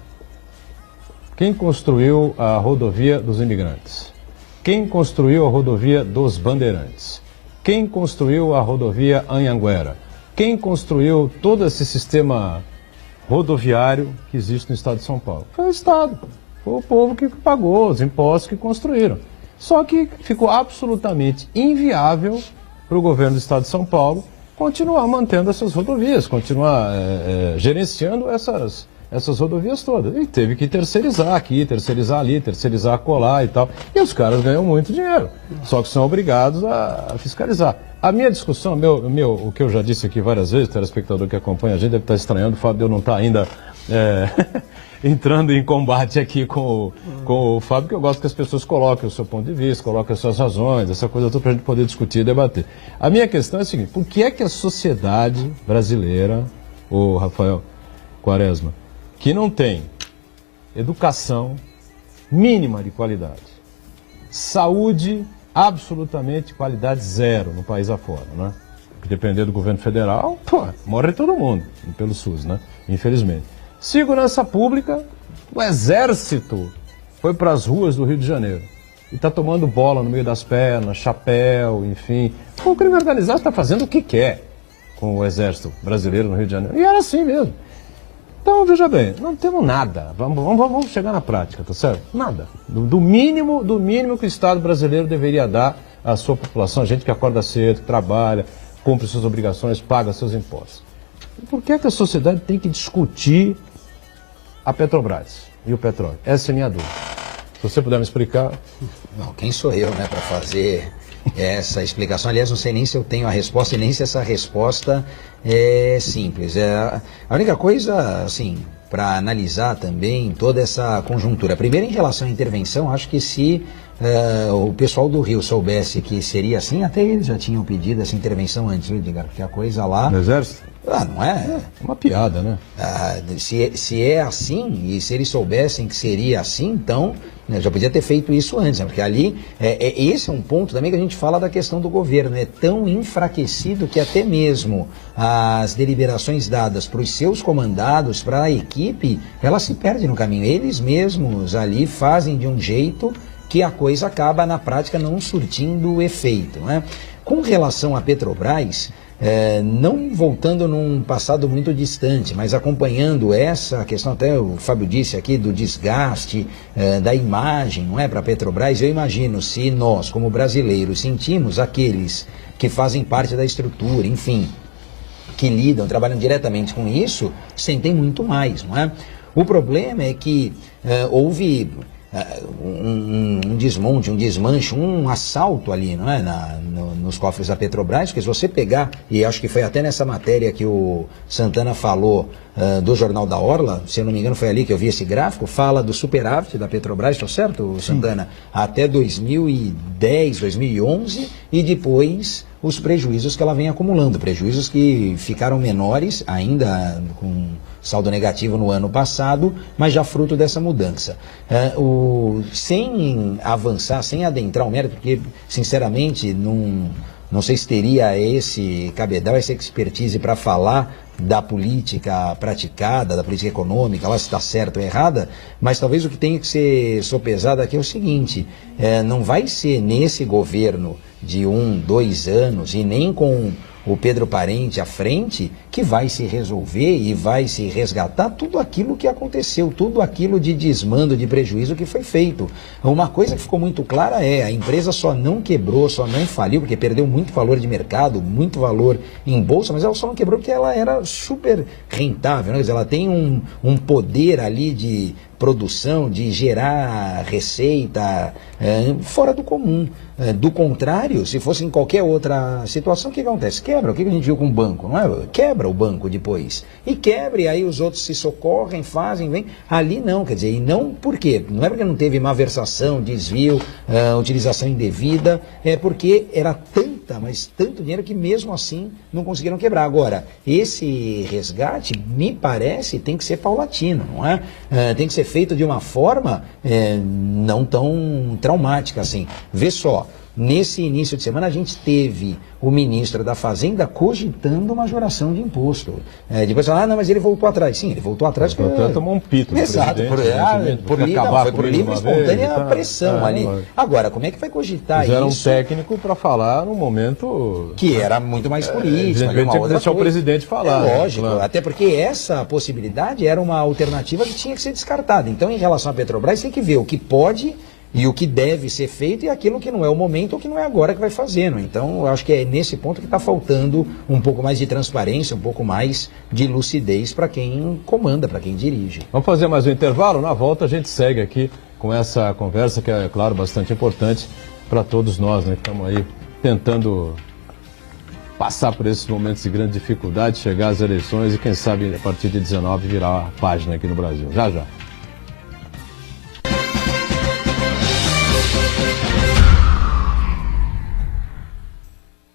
Quem construiu a rodovia dos imigrantes? Quem construiu a rodovia dos Bandeirantes? Quem construiu a rodovia Anhanguera? Quem construiu todo esse sistema rodoviário que existe no estado de São Paulo? Foi o Estado. Foi o povo que pagou os impostos que construíram. Só que ficou absolutamente inviável para o governo do estado de São Paulo continuar mantendo essas rodovias, continuar gerenciando essas rodovias todas. E teve que terceirizar aqui, terceirizar ali, terceirizar acolá e tal. E os caras ganham muito dinheiro, só que são obrigados a fiscalizar. A minha discussão, o que eu já disse aqui várias vezes, o telespectador que acompanha a gente deve estar estranhando o fato de eu não estar ainda entrando em combate aqui com o Fábio, que eu gosto que as pessoas coloquem o seu ponto de vista, coloquem as suas razões, essa coisa toda para a gente poder discutir e debater. A minha questão é a seguinte, por que é que a sociedade brasileira, o Rafael Quaresma, que não tem educação mínima de qualidade, saúde absolutamente qualidade zero no país afora, né? Porque depender do governo federal, morre todo mundo pelo SUS, né? Infelizmente. Segurança pública, o exército foi para as ruas do Rio de Janeiro e está tomando bola no meio das pernas, chapéu, enfim. O crime organizado está fazendo o que quer com o exército brasileiro no Rio de Janeiro. E era assim mesmo. Então, veja bem, não temos nada. Vamos chegar na prática, tá certo? Nada. Do mínimo que o Estado brasileiro deveria dar à sua população, a gente que acorda cedo, que trabalha, cumpre suas obrigações, paga seus impostos. Por que é que a sociedade tem que discutir a Petrobras e o petróleo? Essa é a minha dúvida. Se você puder me explicar. Não, quem sou eu, né, para fazer essa explicação? Aliás, não sei nem se eu tenho a resposta e nem se essa resposta é simples. A única coisa, assim, para analisar também toda essa conjuntura. Primeiro, em relação à intervenção, acho que se o pessoal do Rio soubesse que seria assim, até eles já tinham pedido essa intervenção antes, Edgar, porque a coisa lá... No Exército? Não é? É uma piada, né? Se é assim, e se eles soubessem que seria assim, então já podia ter feito isso antes, né? Porque ali, esse é um ponto também que a gente fala da questão do governo, é tão enfraquecido que até mesmo as deliberações dadas para os seus comandados, para a equipe, elas se perdem no caminho. Eles mesmos ali fazem de um jeito que a coisa acaba na prática não surtindo efeito, né? Com relação à Petrobras, não voltando num passado muito distante, mas acompanhando essa questão, até o Fábio disse aqui, do desgaste da imagem, não é, para a Petrobras, eu imagino se nós, como brasileiros, sentimos aqueles que fazem parte da estrutura, enfim, que lidam, trabalham diretamente com isso, sentem muito mais, não é? O problema é que houve... um desmonte, um desmanche, um assalto ali, não é? Nos cofres da Petrobras, porque se você pegar, e acho que foi até nessa matéria que o Santana falou do Jornal da Orla, se eu não me engano foi ali que eu vi esse gráfico, fala do superávit da Petrobras, estou certo, Santana? Até 2010, 2011 e depois os prejuízos que ela vem acumulando, prejuízos que ficaram menores ainda com saldo negativo no ano passado, mas já fruto dessa mudança. Sem avançar, sem adentrar o mérito, porque, sinceramente, não sei se teria esse cabedal, essa expertise para falar da política praticada, da política econômica, lá se está certo ou errada, mas talvez o que tenha que ser sopesado aqui é o seguinte, não vai ser nesse governo de 1, 2 anos e nem com o Pedro Parente à frente, que vai se resolver e vai se resgatar tudo aquilo que aconteceu, tudo aquilo de desmando, de prejuízo que foi feito. Uma coisa que ficou muito clara a empresa só não quebrou, só não faliu, porque perdeu muito valor de mercado, muito valor em bolsa, mas ela só não quebrou porque ela era super rentável, né? Quer dizer, ela tem um poder ali de produção, de gerar receita fora do comum. Do contrário, se fosse em qualquer outra situação, o que acontece? Quebra. O que a gente viu com o banco? Não é? Quebra o banco depois. E quebra, e aí os outros se socorrem, fazem, vem. Ali não, quer dizer, e não por quê? Não é porque não teve malversação, desvio, utilização indevida, é porque era mas tanto dinheiro que mesmo assim não conseguiram quebrar. Agora, esse resgate, me parece, tem que ser paulatino, não é? Tem que ser feito de uma forma não tão traumática assim. Vê só. Nesse início de semana, a gente teve o ministro da Fazenda cogitando majoração de imposto. Depois fala, não, mas ele voltou atrás. Sim, ele voltou atrás porque... tomou um pito. Exato, foi por livre e espontânea pressão ali. Agora, como é que vai cogitar isso? Fizeram um técnico para falar num momento... Que era muito mais político. Evidentemente, tinha que deixar o presidente falar. Lógico, claro. Até porque essa possibilidade era uma alternativa que tinha que ser descartada. Então, em relação à Petrobras, tem que ver o que pode... E o que deve ser feito e aquilo que não é o momento ou que não é agora que vai fazendo. Então, eu acho que é nesse ponto que está faltando um pouco mais de transparência, um pouco mais de lucidez para quem comanda, para quem dirige. Vamos fazer mais um intervalo. Na volta, a gente segue aqui com essa conversa que é, claro, bastante importante para todos nós, né? Que estamos aí tentando passar por esses momentos de grande dificuldade, chegar às eleições e, quem sabe, a partir de 19, virar a página aqui no Brasil. Já, já.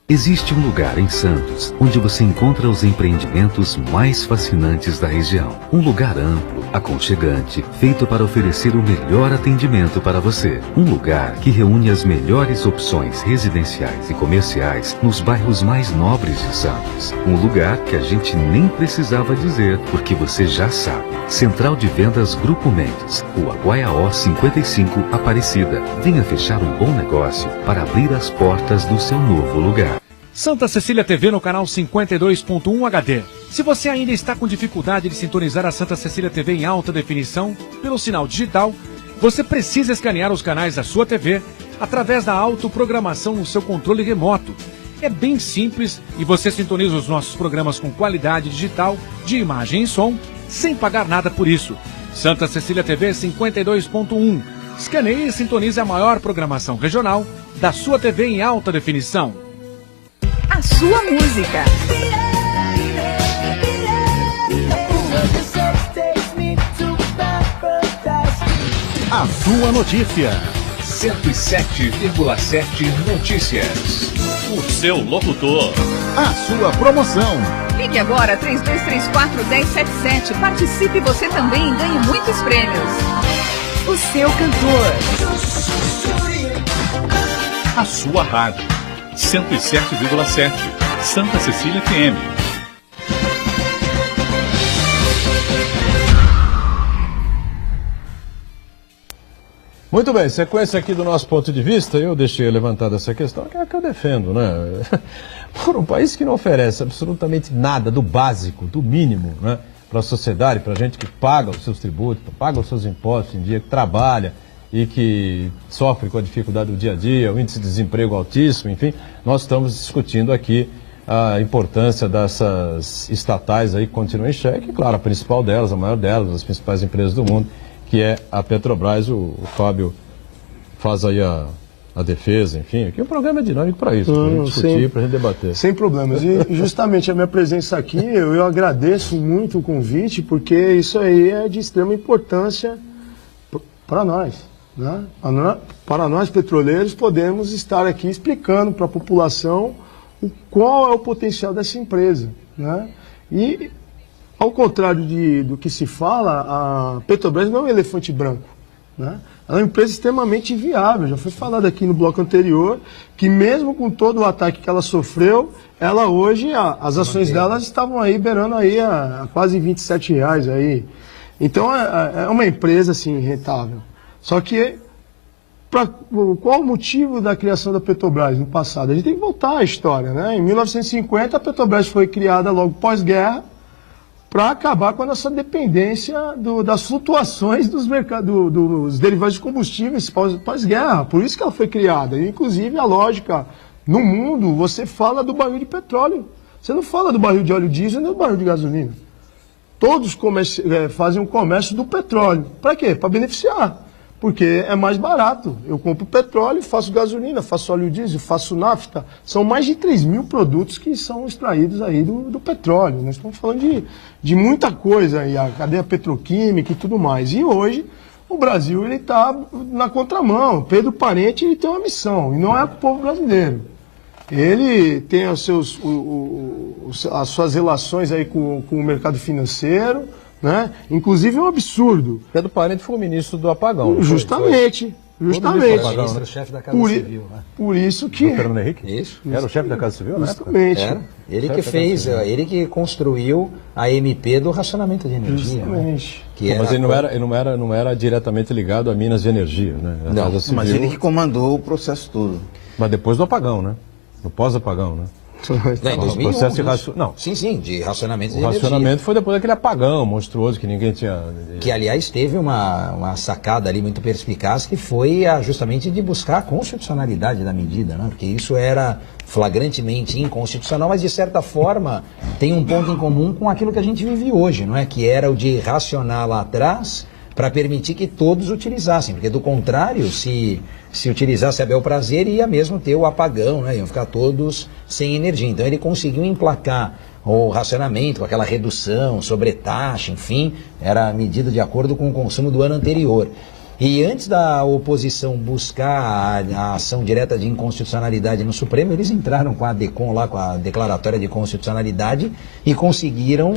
Existe um lugar em Santos onde você encontra os empreendimentos mais fascinantes da região. Um lugar amplo, aconchegante, feito para oferecer o melhor atendimento para você. Um lugar que reúne as melhores opções residenciais e comerciais nos bairros mais nobres de Santos. Um lugar que a gente nem precisava dizer, porque você já sabe. Central de Vendas Grupo Mendes, Rua Guaiaó 55, Aparecida. Venha fechar um bom negócio para abrir as portas do seu novo lugar. Santa Cecília TV no canal 52.1 HD. Se você ainda está com dificuldade de sintonizar a Santa Cecília TV em alta definição pelo sinal digital, você precisa escanear os canais da sua TV através da autoprogramação no seu controle remoto. É bem simples e você sintoniza os nossos programas com qualidade digital de imagem e som sem pagar nada por isso. Santa Cecília TV 52.1. Escaneie e sintonize a maior programação regional da sua TV em alta definição. A sua música. A sua notícia. 107,7 Notícias. O seu locutor. A sua promoção. Ligue agora 3234-1077. Participe você também e ganhe muitos prêmios. O seu cantor. A sua rádio. 107,7 Santa Cecília FM. Muito bem, sequência aqui do nosso ponto de vista, eu deixei levantada essa questão, que é a que eu defendo, né? Por um país que não oferece absolutamente nada do básico, do mínimo, né? Para a sociedade, para a gente que paga os seus tributos, paga os seus impostos em dia, que trabalha e que sofre com a dificuldade do dia a dia, o índice de desemprego altíssimo, enfim, nós estamos discutindo aqui a importância dessas estatais aí que continuam em xeque, e claro, a principal delas, a maior delas, as principais empresas do mundo, que é a Petrobras. O Fábio faz aí a defesa, enfim, aqui o programa é dinâmico para isso, para a gente discutir, para a gente debater. Sem problemas. E justamente a minha presença aqui, eu agradeço muito o convite, porque isso aí é de extrema importância para nós. Né? Para nós petroleiros, podemos estar aqui explicando para a população qual é o potencial dessa empresa. Né? E, ao contrário do que se fala, a Petrobras não é um elefante branco. Né? Ela é uma empresa extremamente viável. Já foi falado aqui no bloco anterior que mesmo com todo o ataque que ela sofreu, ela hoje, as ações dela estavam aí beirando aí a quase R$27 aí. Então é uma empresa assim rentável. Só que qual o motivo da criação da Petrobras no passado? A gente tem que voltar à história, né? Em 1950 a Petrobras foi criada logo pós-guerra para acabar com a nossa dependência das flutuações dos derivados de combustíveis pós-guerra. Por isso que ela foi criada. E, inclusive, a lógica, no mundo, você fala do barril de petróleo. Você não fala do barril de óleo diesel nem do barril de gasolina. todos fazem o comércio do petróleo. Para quê? Para beneficiar. Porque é mais barato. Eu compro petróleo, faço gasolina, faço óleo diesel, faço nafta. São mais de 3 mil produtos que são extraídos aí do petróleo. Nós estamos falando de muita coisa aí, a cadeia petroquímica e tudo mais. E hoje o Brasil está na contramão. Pedro Parente ele tem uma missão, e não é o povo brasileiro. Ele tem as suas relações aí com o mercado financeiro, né? Inclusive é um absurdo. Pedro Parente foi o ministro do apagão. Justamente. Ministro-chefe da Casa Civil, né? Por isso que... O Fernando Henrique? Isso. Era o chefe da Casa Civil, né? Justamente. Era. Ele que fez, ele que construiu a MP do racionamento de energia. Justamente. Né? Que mas ele não era diretamente ligado a Minas de Energia, né? A Não, Casa Civil, mas ele que comandou o processo todo. Mas depois do apagão, né? No pós-apagão, né? Não, em 2001, processo de não. Sim, de racionamento de o energia. racionamento foi depois daquele apagão monstruoso que ninguém tinha... Que, aliás, teve uma sacada ali muito perspicaz, que foi justamente de buscar a constitucionalidade da medida, né? Porque isso era flagrantemente inconstitucional, mas, de certa forma, tem um ponto em comum com aquilo que a gente vive hoje, não é? Que era o de racionar lá atrás para permitir que todos utilizassem, porque, do contrário, se utilizasse a bel prazer, ia mesmo ter o apagão, né? Iam ficar todos sem energia. Então ele conseguiu emplacar o racionamento, com aquela redução, sobretaxa, enfim, era medida de acordo com o consumo do ano anterior. E antes da oposição buscar a ação direta de inconstitucionalidade no Supremo, eles entraram com a DECOM lá, com a declaratória de constitucionalidade, e conseguiram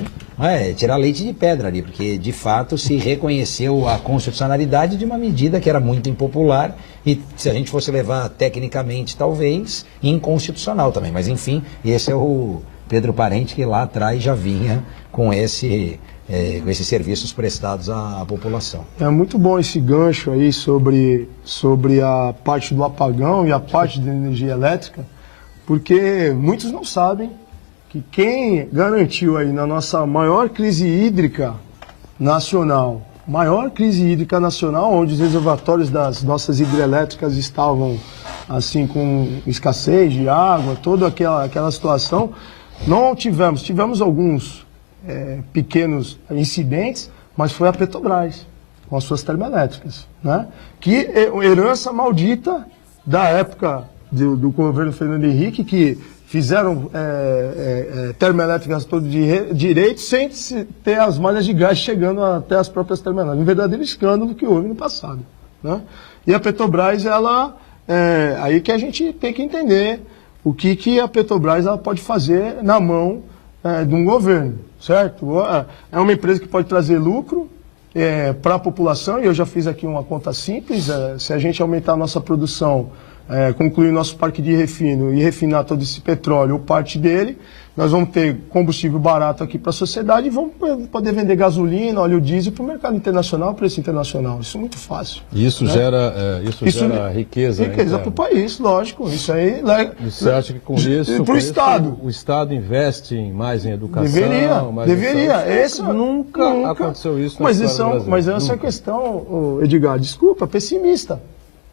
tirar leite de pedra ali, porque de fato se reconheceu a constitucionalidade de uma medida que era muito impopular e, se a gente fosse levar tecnicamente, talvez, inconstitucional também. Mas enfim, esse é o Pedro Parente que lá atrás já vinha com esses serviços prestados à população. É muito bom esse gancho aí sobre a parte do apagão e a parte da energia elétrica, porque muitos não sabem que quem garantiu aí na nossa maior crise hídrica nacional, onde os reservatórios das nossas hidrelétricas estavam assim com escassez de água, toda aquela situação, não tivemos alguns pequenos incidentes, mas foi a Petrobras, com as suas termoelétricas, né? Que é herança maldita da época do governo Fernando Henrique, que fizeram termoelétricas todo de direito, sem ter as malhas de gás chegando até as próprias termoelétricas. Um verdadeiro escândalo que houve no passado, né? E a Petrobras, aí que a gente tem que entender o que a Petrobras ela pode fazer na mão de um governo, certo? É uma empresa que pode trazer lucro para a população, e eu já fiz aqui uma conta simples, se a gente aumentar a nossa produção, concluir nosso parque de refino e refinar todo esse petróleo ou parte dele, nós vamos ter combustível barato aqui para a sociedade e vamos poder vender gasolina, óleo diesel para o mercado internacional, preço internacional. Isso é muito fácil. E isso, né? gera riqueza. Riqueza para o país, lógico. Isso aí... Você acha que com isso... Para o Estado. O Estado investe mais em educação? Deveria. Nunca aconteceu isso na história do Brasil. Mas essa é a questão, Edgar, desculpa, pessimista.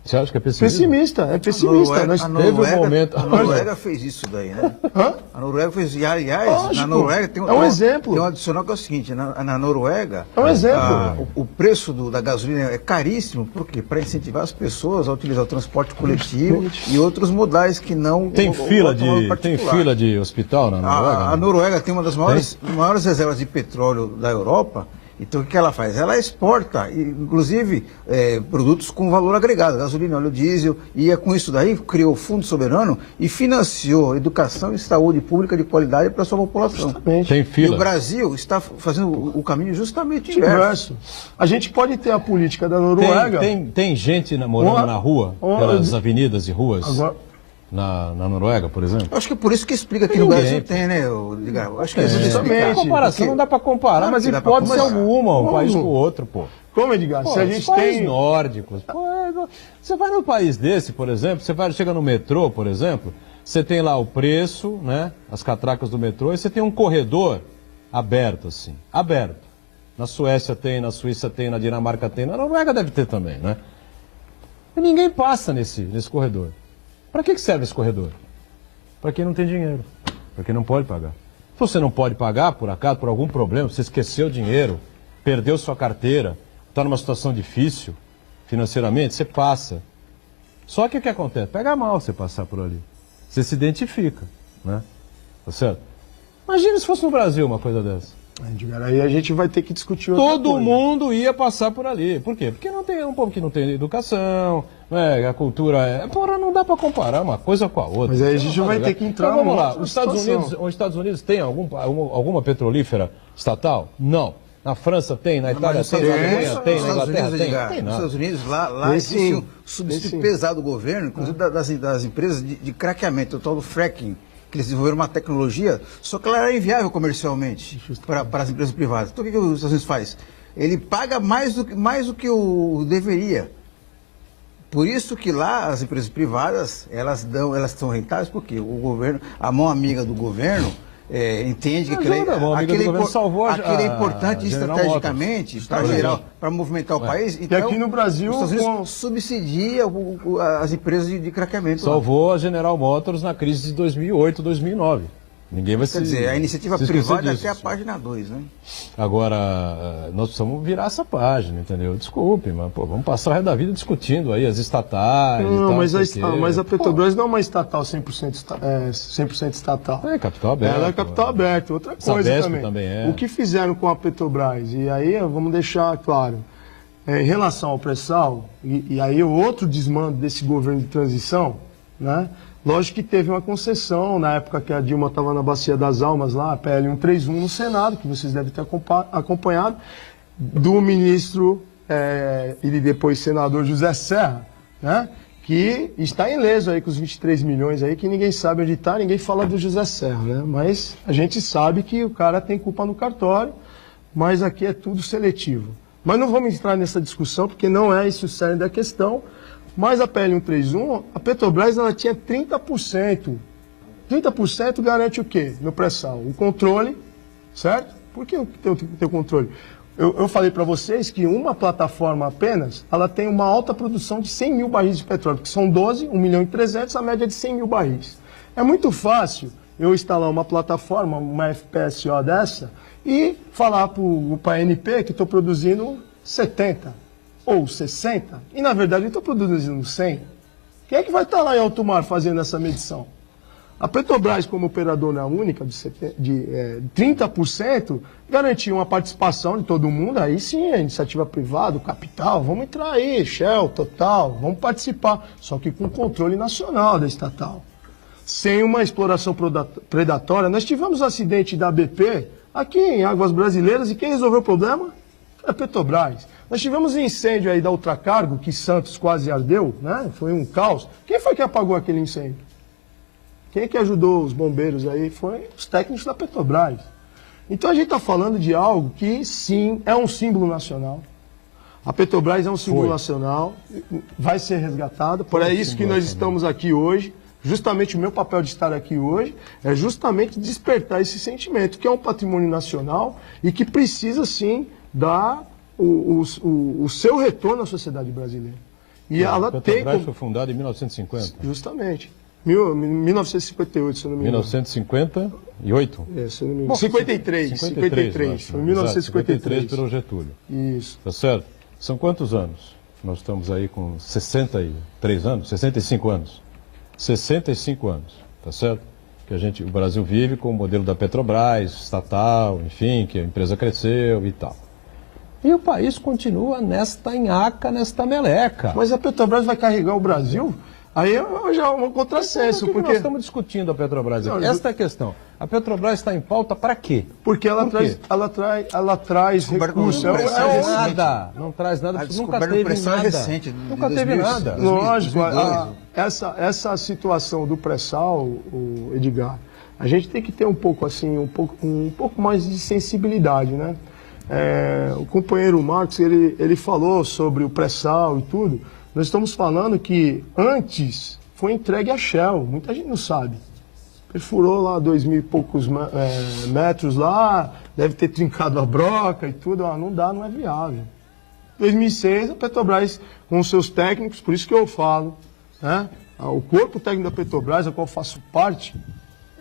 Você acha que é pessimista? É pessimista. A Noruega fez isso daí, né? A Noruega fez, aliás, na Noruega tem um exemplo. Tem um adicional que é o seguinte, na Noruega, é um exemplo. O preço da gasolina é caríssimo, por quê? Para incentivar as pessoas a utilizar o transporte coletivo e outros modais que não... Tem fila de hospital na Noruega? A Noruega tem uma das maiores reservas de petróleo da Europa. Então o que ela faz? Ela exporta, inclusive, produtos com valor agregado, gasolina, óleo diesel, e com isso daí criou o Fundo Soberano e financiou educação e saúde pública de qualidade para a sua população. Justamente. Tem fila. E o Brasil está fazendo o caminho justamente inverso. A gente pode ter a política da Noruega... Tem gente morando na rua, pelas avenidas e ruas... Na Noruega, por exemplo? Eu acho que é por isso que explica que no Brasil tem, né, Edgar? Acho que a comparação não dá para comparar, mas hipótese alguma, um país com o outro, pô. Como, Edgar? Se a gente tem... nórdicos. Você vai num país desse, por exemplo, chega no metrô, por exemplo, você tem lá o preço, né, as catracas do metrô, e você tem um corredor aberto, assim, aberto. Na Suécia tem, na Suíça tem, na Dinamarca tem, na Noruega deve ter também, né? E ninguém passa nesse corredor. Para que serve esse corredor? Para quem não tem dinheiro, para quem não pode pagar. Se você não pode pagar, por acaso, por algum problema, você esqueceu o dinheiro, perdeu sua carteira, está numa situação difícil financeiramente, você passa. Só que o que acontece? Pega mal você passar por ali. Você se identifica, né? Tá certo? Imagina se fosse no Brasil uma coisa dessa. Edgar, aí a gente vai ter que discutir outra Todo coisa. mundo ia passar por ali. Por quê? Porque não tem um povo que não tem educação, né? A cultura é... Porra, não dá para comparar uma coisa com a outra. Mas aí a gente vai ter que entrar então, vamos lá. outra Os Estados Unidos tem alguma petrolífera estatal? Não. Na França tem, na Itália tem, na Alemanha tem, na Inglaterra tem. Tem Nos nada. Estados Unidos, lá existe um subsídio pesado do governo, inclusive das empresas de craqueamento, o tal do fracking, que eles desenvolveram uma tecnologia, só que ela era inviável comercialmente para as empresas privadas. Então o que os Estados Unidos faz? Ele paga mais do que o deveria. Por isso que lá as empresas privadas, elas são rentáveis, porque o governo, a mão amiga do governo, entende que aquilo é importante estrategicamente para movimentar o país. Então, e aqui no Brasil os Estados Unidos subsidia as empresas de craqueamento. Salvou a General Motors na crise de 2008, 2009. Ninguém vai Quer dizer, a iniciativa privada até a página 2, né? Agora, nós precisamos virar essa página, entendeu? Desculpe, mas pô, vamos passar o resto da vida discutindo aí as estatais. Não, tal, mas a Petrobras não é uma estatal 100% estatal. É capital aberto. Ela é capital aberto. Outra coisa também. É. O que fizeram com a Petrobras, e aí vamos deixar claro, em relação ao pré-sal, e aí o outro desmando desse governo de transição, né? Lógico que teve uma concessão na época que a Dilma estava na Bacia das Almas, lá, a PL 131 no Senado, que vocês devem ter acompanhado, do ministro e depois senador José Serra, né? Que está ileso aí com os 23 milhões aí, que ninguém sabe onde está, ninguém fala do José Serra, né? Mas a gente sabe que o cara tem culpa no cartório, mas aqui é tudo seletivo. Mas não vamos entrar nessa discussão, porque não é esse o cerne da questão. Mas a PL 131, a Petrobras ela tinha 30%. 30% garante o quê no pré-sal? O controle, certo? Por que tem o controle? Eu falei para vocês que uma plataforma apenas, ela tem uma alta produção de 100 mil barris de petróleo, que são 12, 1 milhão e 300, a média de 100 mil barris. É muito fácil eu instalar uma plataforma, uma FPSO dessa, e falar para a ANP que estou produzindo 70 ou 60, e na verdade eu estou produzindo 100. Quem é que vai estar lá em alto mar fazendo essa medição? A Petrobras, como operadora única de 30%, garantiu uma participação de todo mundo, aí sim, a iniciativa privada, o capital, vamos entrar aí, Shell, Total, vamos participar, só que com controle nacional da estatal. Sem uma exploração predatória. Nós tivemos um acidente da BP aqui em Águas Brasileiras, e quem resolveu o problema? A Petrobras. Nós tivemos um incêndio aí da Ultracargo, que Santos quase ardeu, né? Foi um caos. Quem foi que apagou aquele incêndio? Quem é que ajudou os bombeiros aí? Foi os técnicos da Petrobras. Então a gente está falando de algo que, sim, é um símbolo nacional. A Petrobras é um símbolo nacional, vai ser resgatada. Por isso que nós estamos aqui hoje. Justamente o meu papel de estar aqui hoje é justamente despertar esse sentimento, que é um patrimônio nacional e que precisa, sim, dar o seu retorno à sociedade brasileira. E ela a Petrobras foi fundada em 1950. Justamente. 1958, se eu não me engano. 1958? Se eu não me engano. 53. Foi 1953. pelo Getúlio. Isso. Tá certo? São quantos anos? Nós estamos aí com 63 anos, 65 anos. 65 anos, tá certo? Que o Brasil vive com o modelo da Petrobras, estatal, enfim, que a empresa cresceu e tal. E o país continua nesta nhaca, nesta meleca. Mas a Petrobras vai carregar o Brasil? Aí já é um contrassenso. Porque nós estamos discutindo a Petrobras aqui. Esta é a questão. A Petrobras está em pauta para quê? Porque ela traz recursos. Não traz nada, porque nunca teve nada. Recente, nunca teve nada. Lógico, essa situação do pré-sal, Edgar, a gente tem que ter um pouco mais de sensibilidade, né? O companheiro Marcos, ele falou sobre o pré-sal e tudo. Nós estamos falando que antes foi entregue a Shell, muita gente não sabe. Perfurou lá 2.000 e poucos metros lá, deve ter trincado a broca e tudo. Não dá, não é viável. Em 2006, a Petrobras, com os seus técnicos, por isso que eu falo, né? O corpo técnico da Petrobras, a qual faço parte,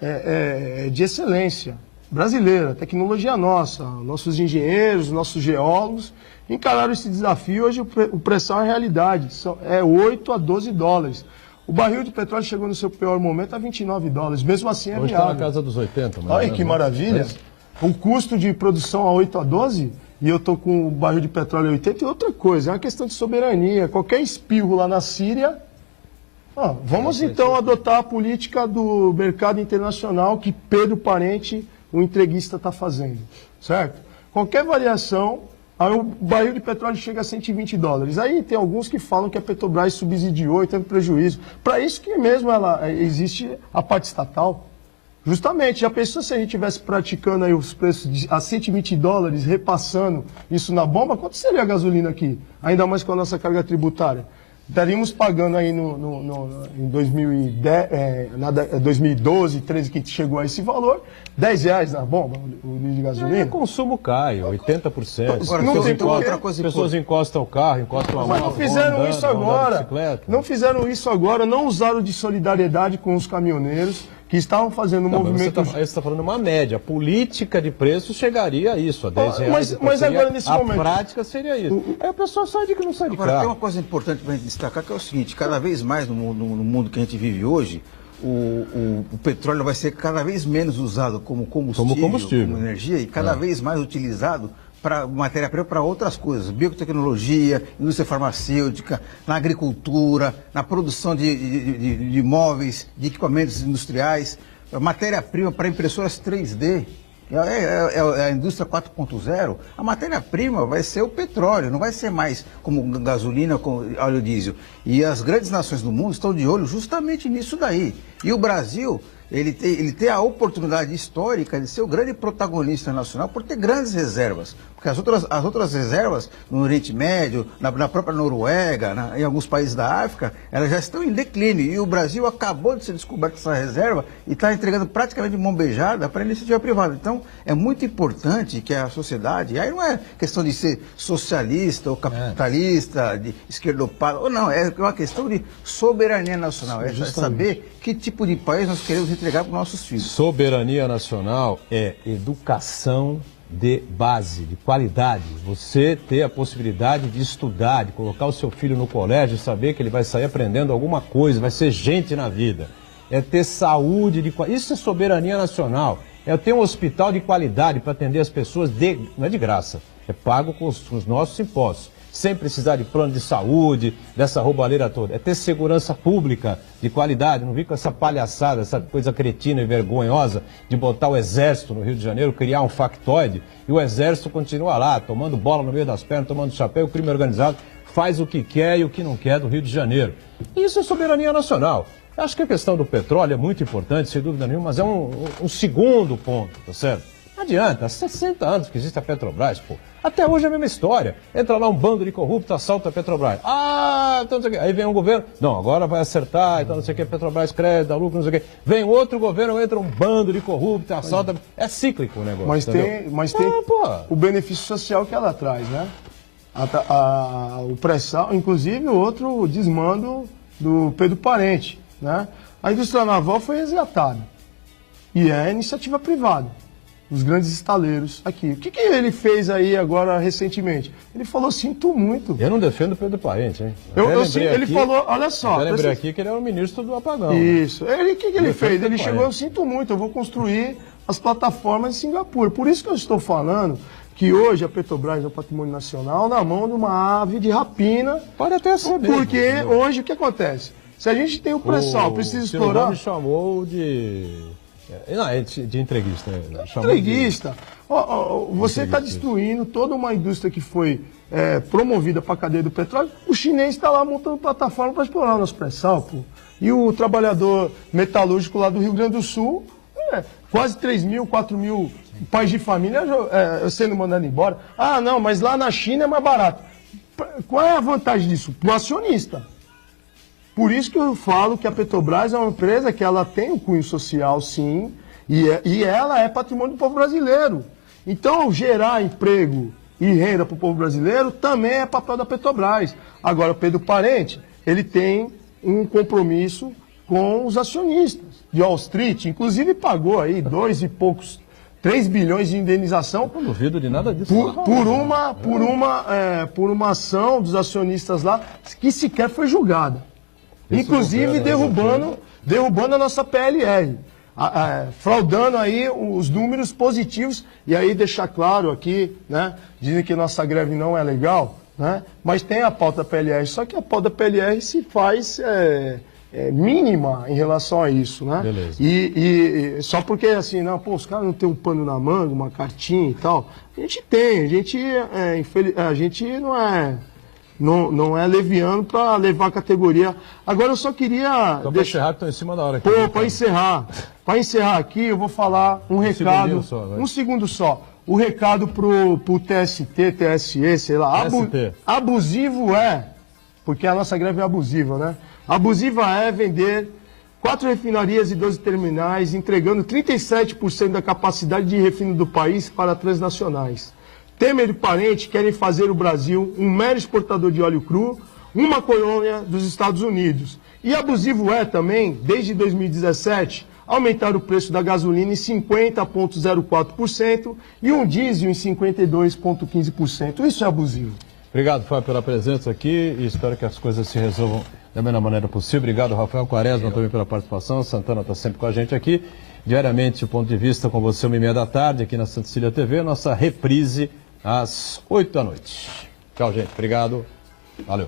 é de excelência. brasileira, tecnologia nossa, nossos engenheiros, nossos geólogos encararam esse desafio. Hoje o pré-sal é realidade, é 8 a 12 dólares. O barril de petróleo chegou no seu pior momento a 29 dólares, mesmo assim é Hoje viável. está na casa dos 80. Olha que maravilha. O custo de produção a 8 a 12, e eu estou com o barril de petróleo a 80, e outra coisa, é uma questão de soberania. Qualquer espirro lá na Síria... vamos então adotar a política do mercado internacional que Pedro Parente, o entreguista, está fazendo, certo? Qualquer variação, aí o barril de petróleo chega a 120 dólares. Aí tem alguns que falam que a Petrobras subsidiou e teve prejuízo. Para isso que mesmo existe a parte estatal. Justamente, já pensou se a gente estivesse praticando aí os preços a 120 dólares, repassando isso na bomba? Quanto seria a gasolina aqui? Ainda mais com a nossa carga tributária. Estaríamos pagando aí em 2012, 13, que chegou a esse valor, R$10 na bomba, o litro de gasolina. O consumo cai, 80%. Agora, não tem outra coisa. As pessoas encostam o carro, encostam a moto. Mas não fizeram isso agora. Não fizeram isso agora, não usaram de solidariedade com os caminhoneiros que estavam fazendo um movimento... Você está falando uma média. A política de preço chegaria a isso, a R$10. Mas agora, nesse momento... A prática seria isso. Aí a pessoa sai de que não sai de carro. Agora, tem uma coisa importante para a gente destacar, que é o seguinte, cada vez mais no mundo que a gente vive hoje, o petróleo vai ser cada vez menos usado como combustível, como energia, e cada vez mais utilizado para matéria-prima para outras coisas, biotecnologia, indústria farmacêutica, na agricultura, na produção de móveis, de equipamentos industriais, matéria-prima para impressoras 3D. É a indústria 4.0, a matéria-prima vai ser o petróleo, não vai ser mais como gasolina, como óleo diesel. E as grandes nações do mundo estão de olho justamente nisso daí. E o Brasil, ele tem a oportunidade histórica de ser o grande protagonista nacional por ter grandes reservas. Porque as outras reservas, no Oriente Médio, na própria Noruega, em alguns países da África, elas já estão em declínio. E o Brasil acabou de ser descoberto essa reserva e está entregando praticamente de mão beijada para a iniciativa privada. Então, é muito importante que a sociedade, aí não é questão de ser socialista ou capitalista, de esquerdopata, ou não, é uma questão de soberania nacional. É saber que tipo de país nós queremos entregar para os nossos filhos. Soberania nacional é educação de base, de qualidade. Você ter a possibilidade de estudar, de colocar o seu filho no colégio, saber que ele vai sair aprendendo alguma coisa, vai ser gente na vida. É ter saúde de qualidade. Isso é soberania nacional. É ter um hospital de qualidade para atender as pessoas, não é de graça, é pago com os nossos impostos. Sem precisar de plano de saúde, dessa roubalheira toda. É ter segurança pública de qualidade, não vir com essa palhaçada, essa coisa cretina e vergonhosa de botar o Exército no Rio de Janeiro, criar um factoide, e o Exército continua lá, tomando bola no meio das pernas, tomando chapéu, o crime organizado faz o que quer e o que não quer do Rio de Janeiro. Isso é soberania nacional. Eu acho que a questão do petróleo é muito importante, sem dúvida nenhuma, mas é um segundo ponto, tá certo? Não adianta, há 60 anos que existe a Petrobras, pô. Até hoje é a mesma história. Entra lá um bando de corruptos, assalta a Petrobras. Então não sei o quê. Aí vem um governo, não, agora vai acertar, então não sei o quê, Petrobras cresce, dá lucro, não sei o quê. Vem outro governo, entra um bando de corruptos, assalta. É cíclico o negócio. Mas tem o benefício social que ela traz, né? O pré-sal, inclusive o outro desmando do Pedro Parente, né? A indústria naval foi resgatada. E é iniciativa privada. Os grandes estaleiros aqui. O que ele fez aí agora recentemente? Ele falou, sinto muito. Eu não defendo o Pedro Parente, hein? Ele falou, olha só. Eu lembrei aqui que ele é o ministro do apagão. Isso. O que ele fez? Ele chegou, eu sinto muito, eu vou construir as plataformas em Singapura. Por isso que eu estou falando que hoje a Petrobras é o patrimônio nacional na mão de uma ave de rapina. Pode até ser mesmo. Porque hoje o que acontece? Se a gente tem o pré-sal, precisa explorar... me chamou de... Não, é de entreguista. Entreguista. Você está destruindo toda uma indústria que foi promovida para a cadeia do petróleo. O chinês está lá montando plataforma para explorar o nosso pré-sal, pô. E o trabalhador metalúrgico lá do Rio Grande do Sul, quase 3 mil, 4 mil pais de família sendo mandado embora. Ah, não, mas lá na China é mais barato. Qual é a vantagem disso? Para o acionista. Por isso que eu falo que a Petrobras é uma empresa que ela tem um cunho social, sim, e ela é patrimônio do povo brasileiro. Então, gerar emprego e renda para o povo brasileiro também é papel da Petrobras. Agora, o Pedro Parente, ele tem um compromisso com os acionistas de Wall Street, inclusive pagou aí 2 e poucos 3 bilhões de indenização. Não duvido de nada disso. Por uma ação dos acionistas lá que sequer foi julgada. Inclusive derrubando a nossa PLR. Fraudando aí os números positivos. E aí deixar claro aqui, né? Dizem que nossa greve não é legal, né? Mas tem a pauta PLR. Só que a pauta PLR se faz... mínima em relação a isso, né? Beleza. E só porque assim, não, pô, os caras não tem um pano na manga, uma cartinha e tal. A gente tem, a gente não é leviano para levar a categoria. Agora eu só queria Então, para encerrar, estou em cima da hora aqui. Pô, para encerrar aqui, eu vou falar um recado. Um segundo só. O recado pro TST, TSE, sei lá. Abusivo porque a nossa greve é abusiva, né? Abusiva é vender 4 refinarias e 12 terminais, entregando 37% da capacidade de refino do país para transnacionais. Temer e parente querem fazer o Brasil um mero exportador de óleo cru, uma colônia dos Estados Unidos. E abusivo é também, desde 2017, aumentar o preço da gasolina em 50,04% e um diesel em 52,15%. Isso é abusivo. Obrigado, Fábio, pela presença aqui e espero que as coisas se resolvam da melhor maneira possível. Obrigado, Rafael Quaresma, também pela participação. Santana está sempre com a gente aqui. Diariamente, o ponto de vista com você, 1h30 da tarde, aqui na Santa Cecília TV. Nossa reprise às 8 da noite. Tchau, gente. Obrigado. Valeu.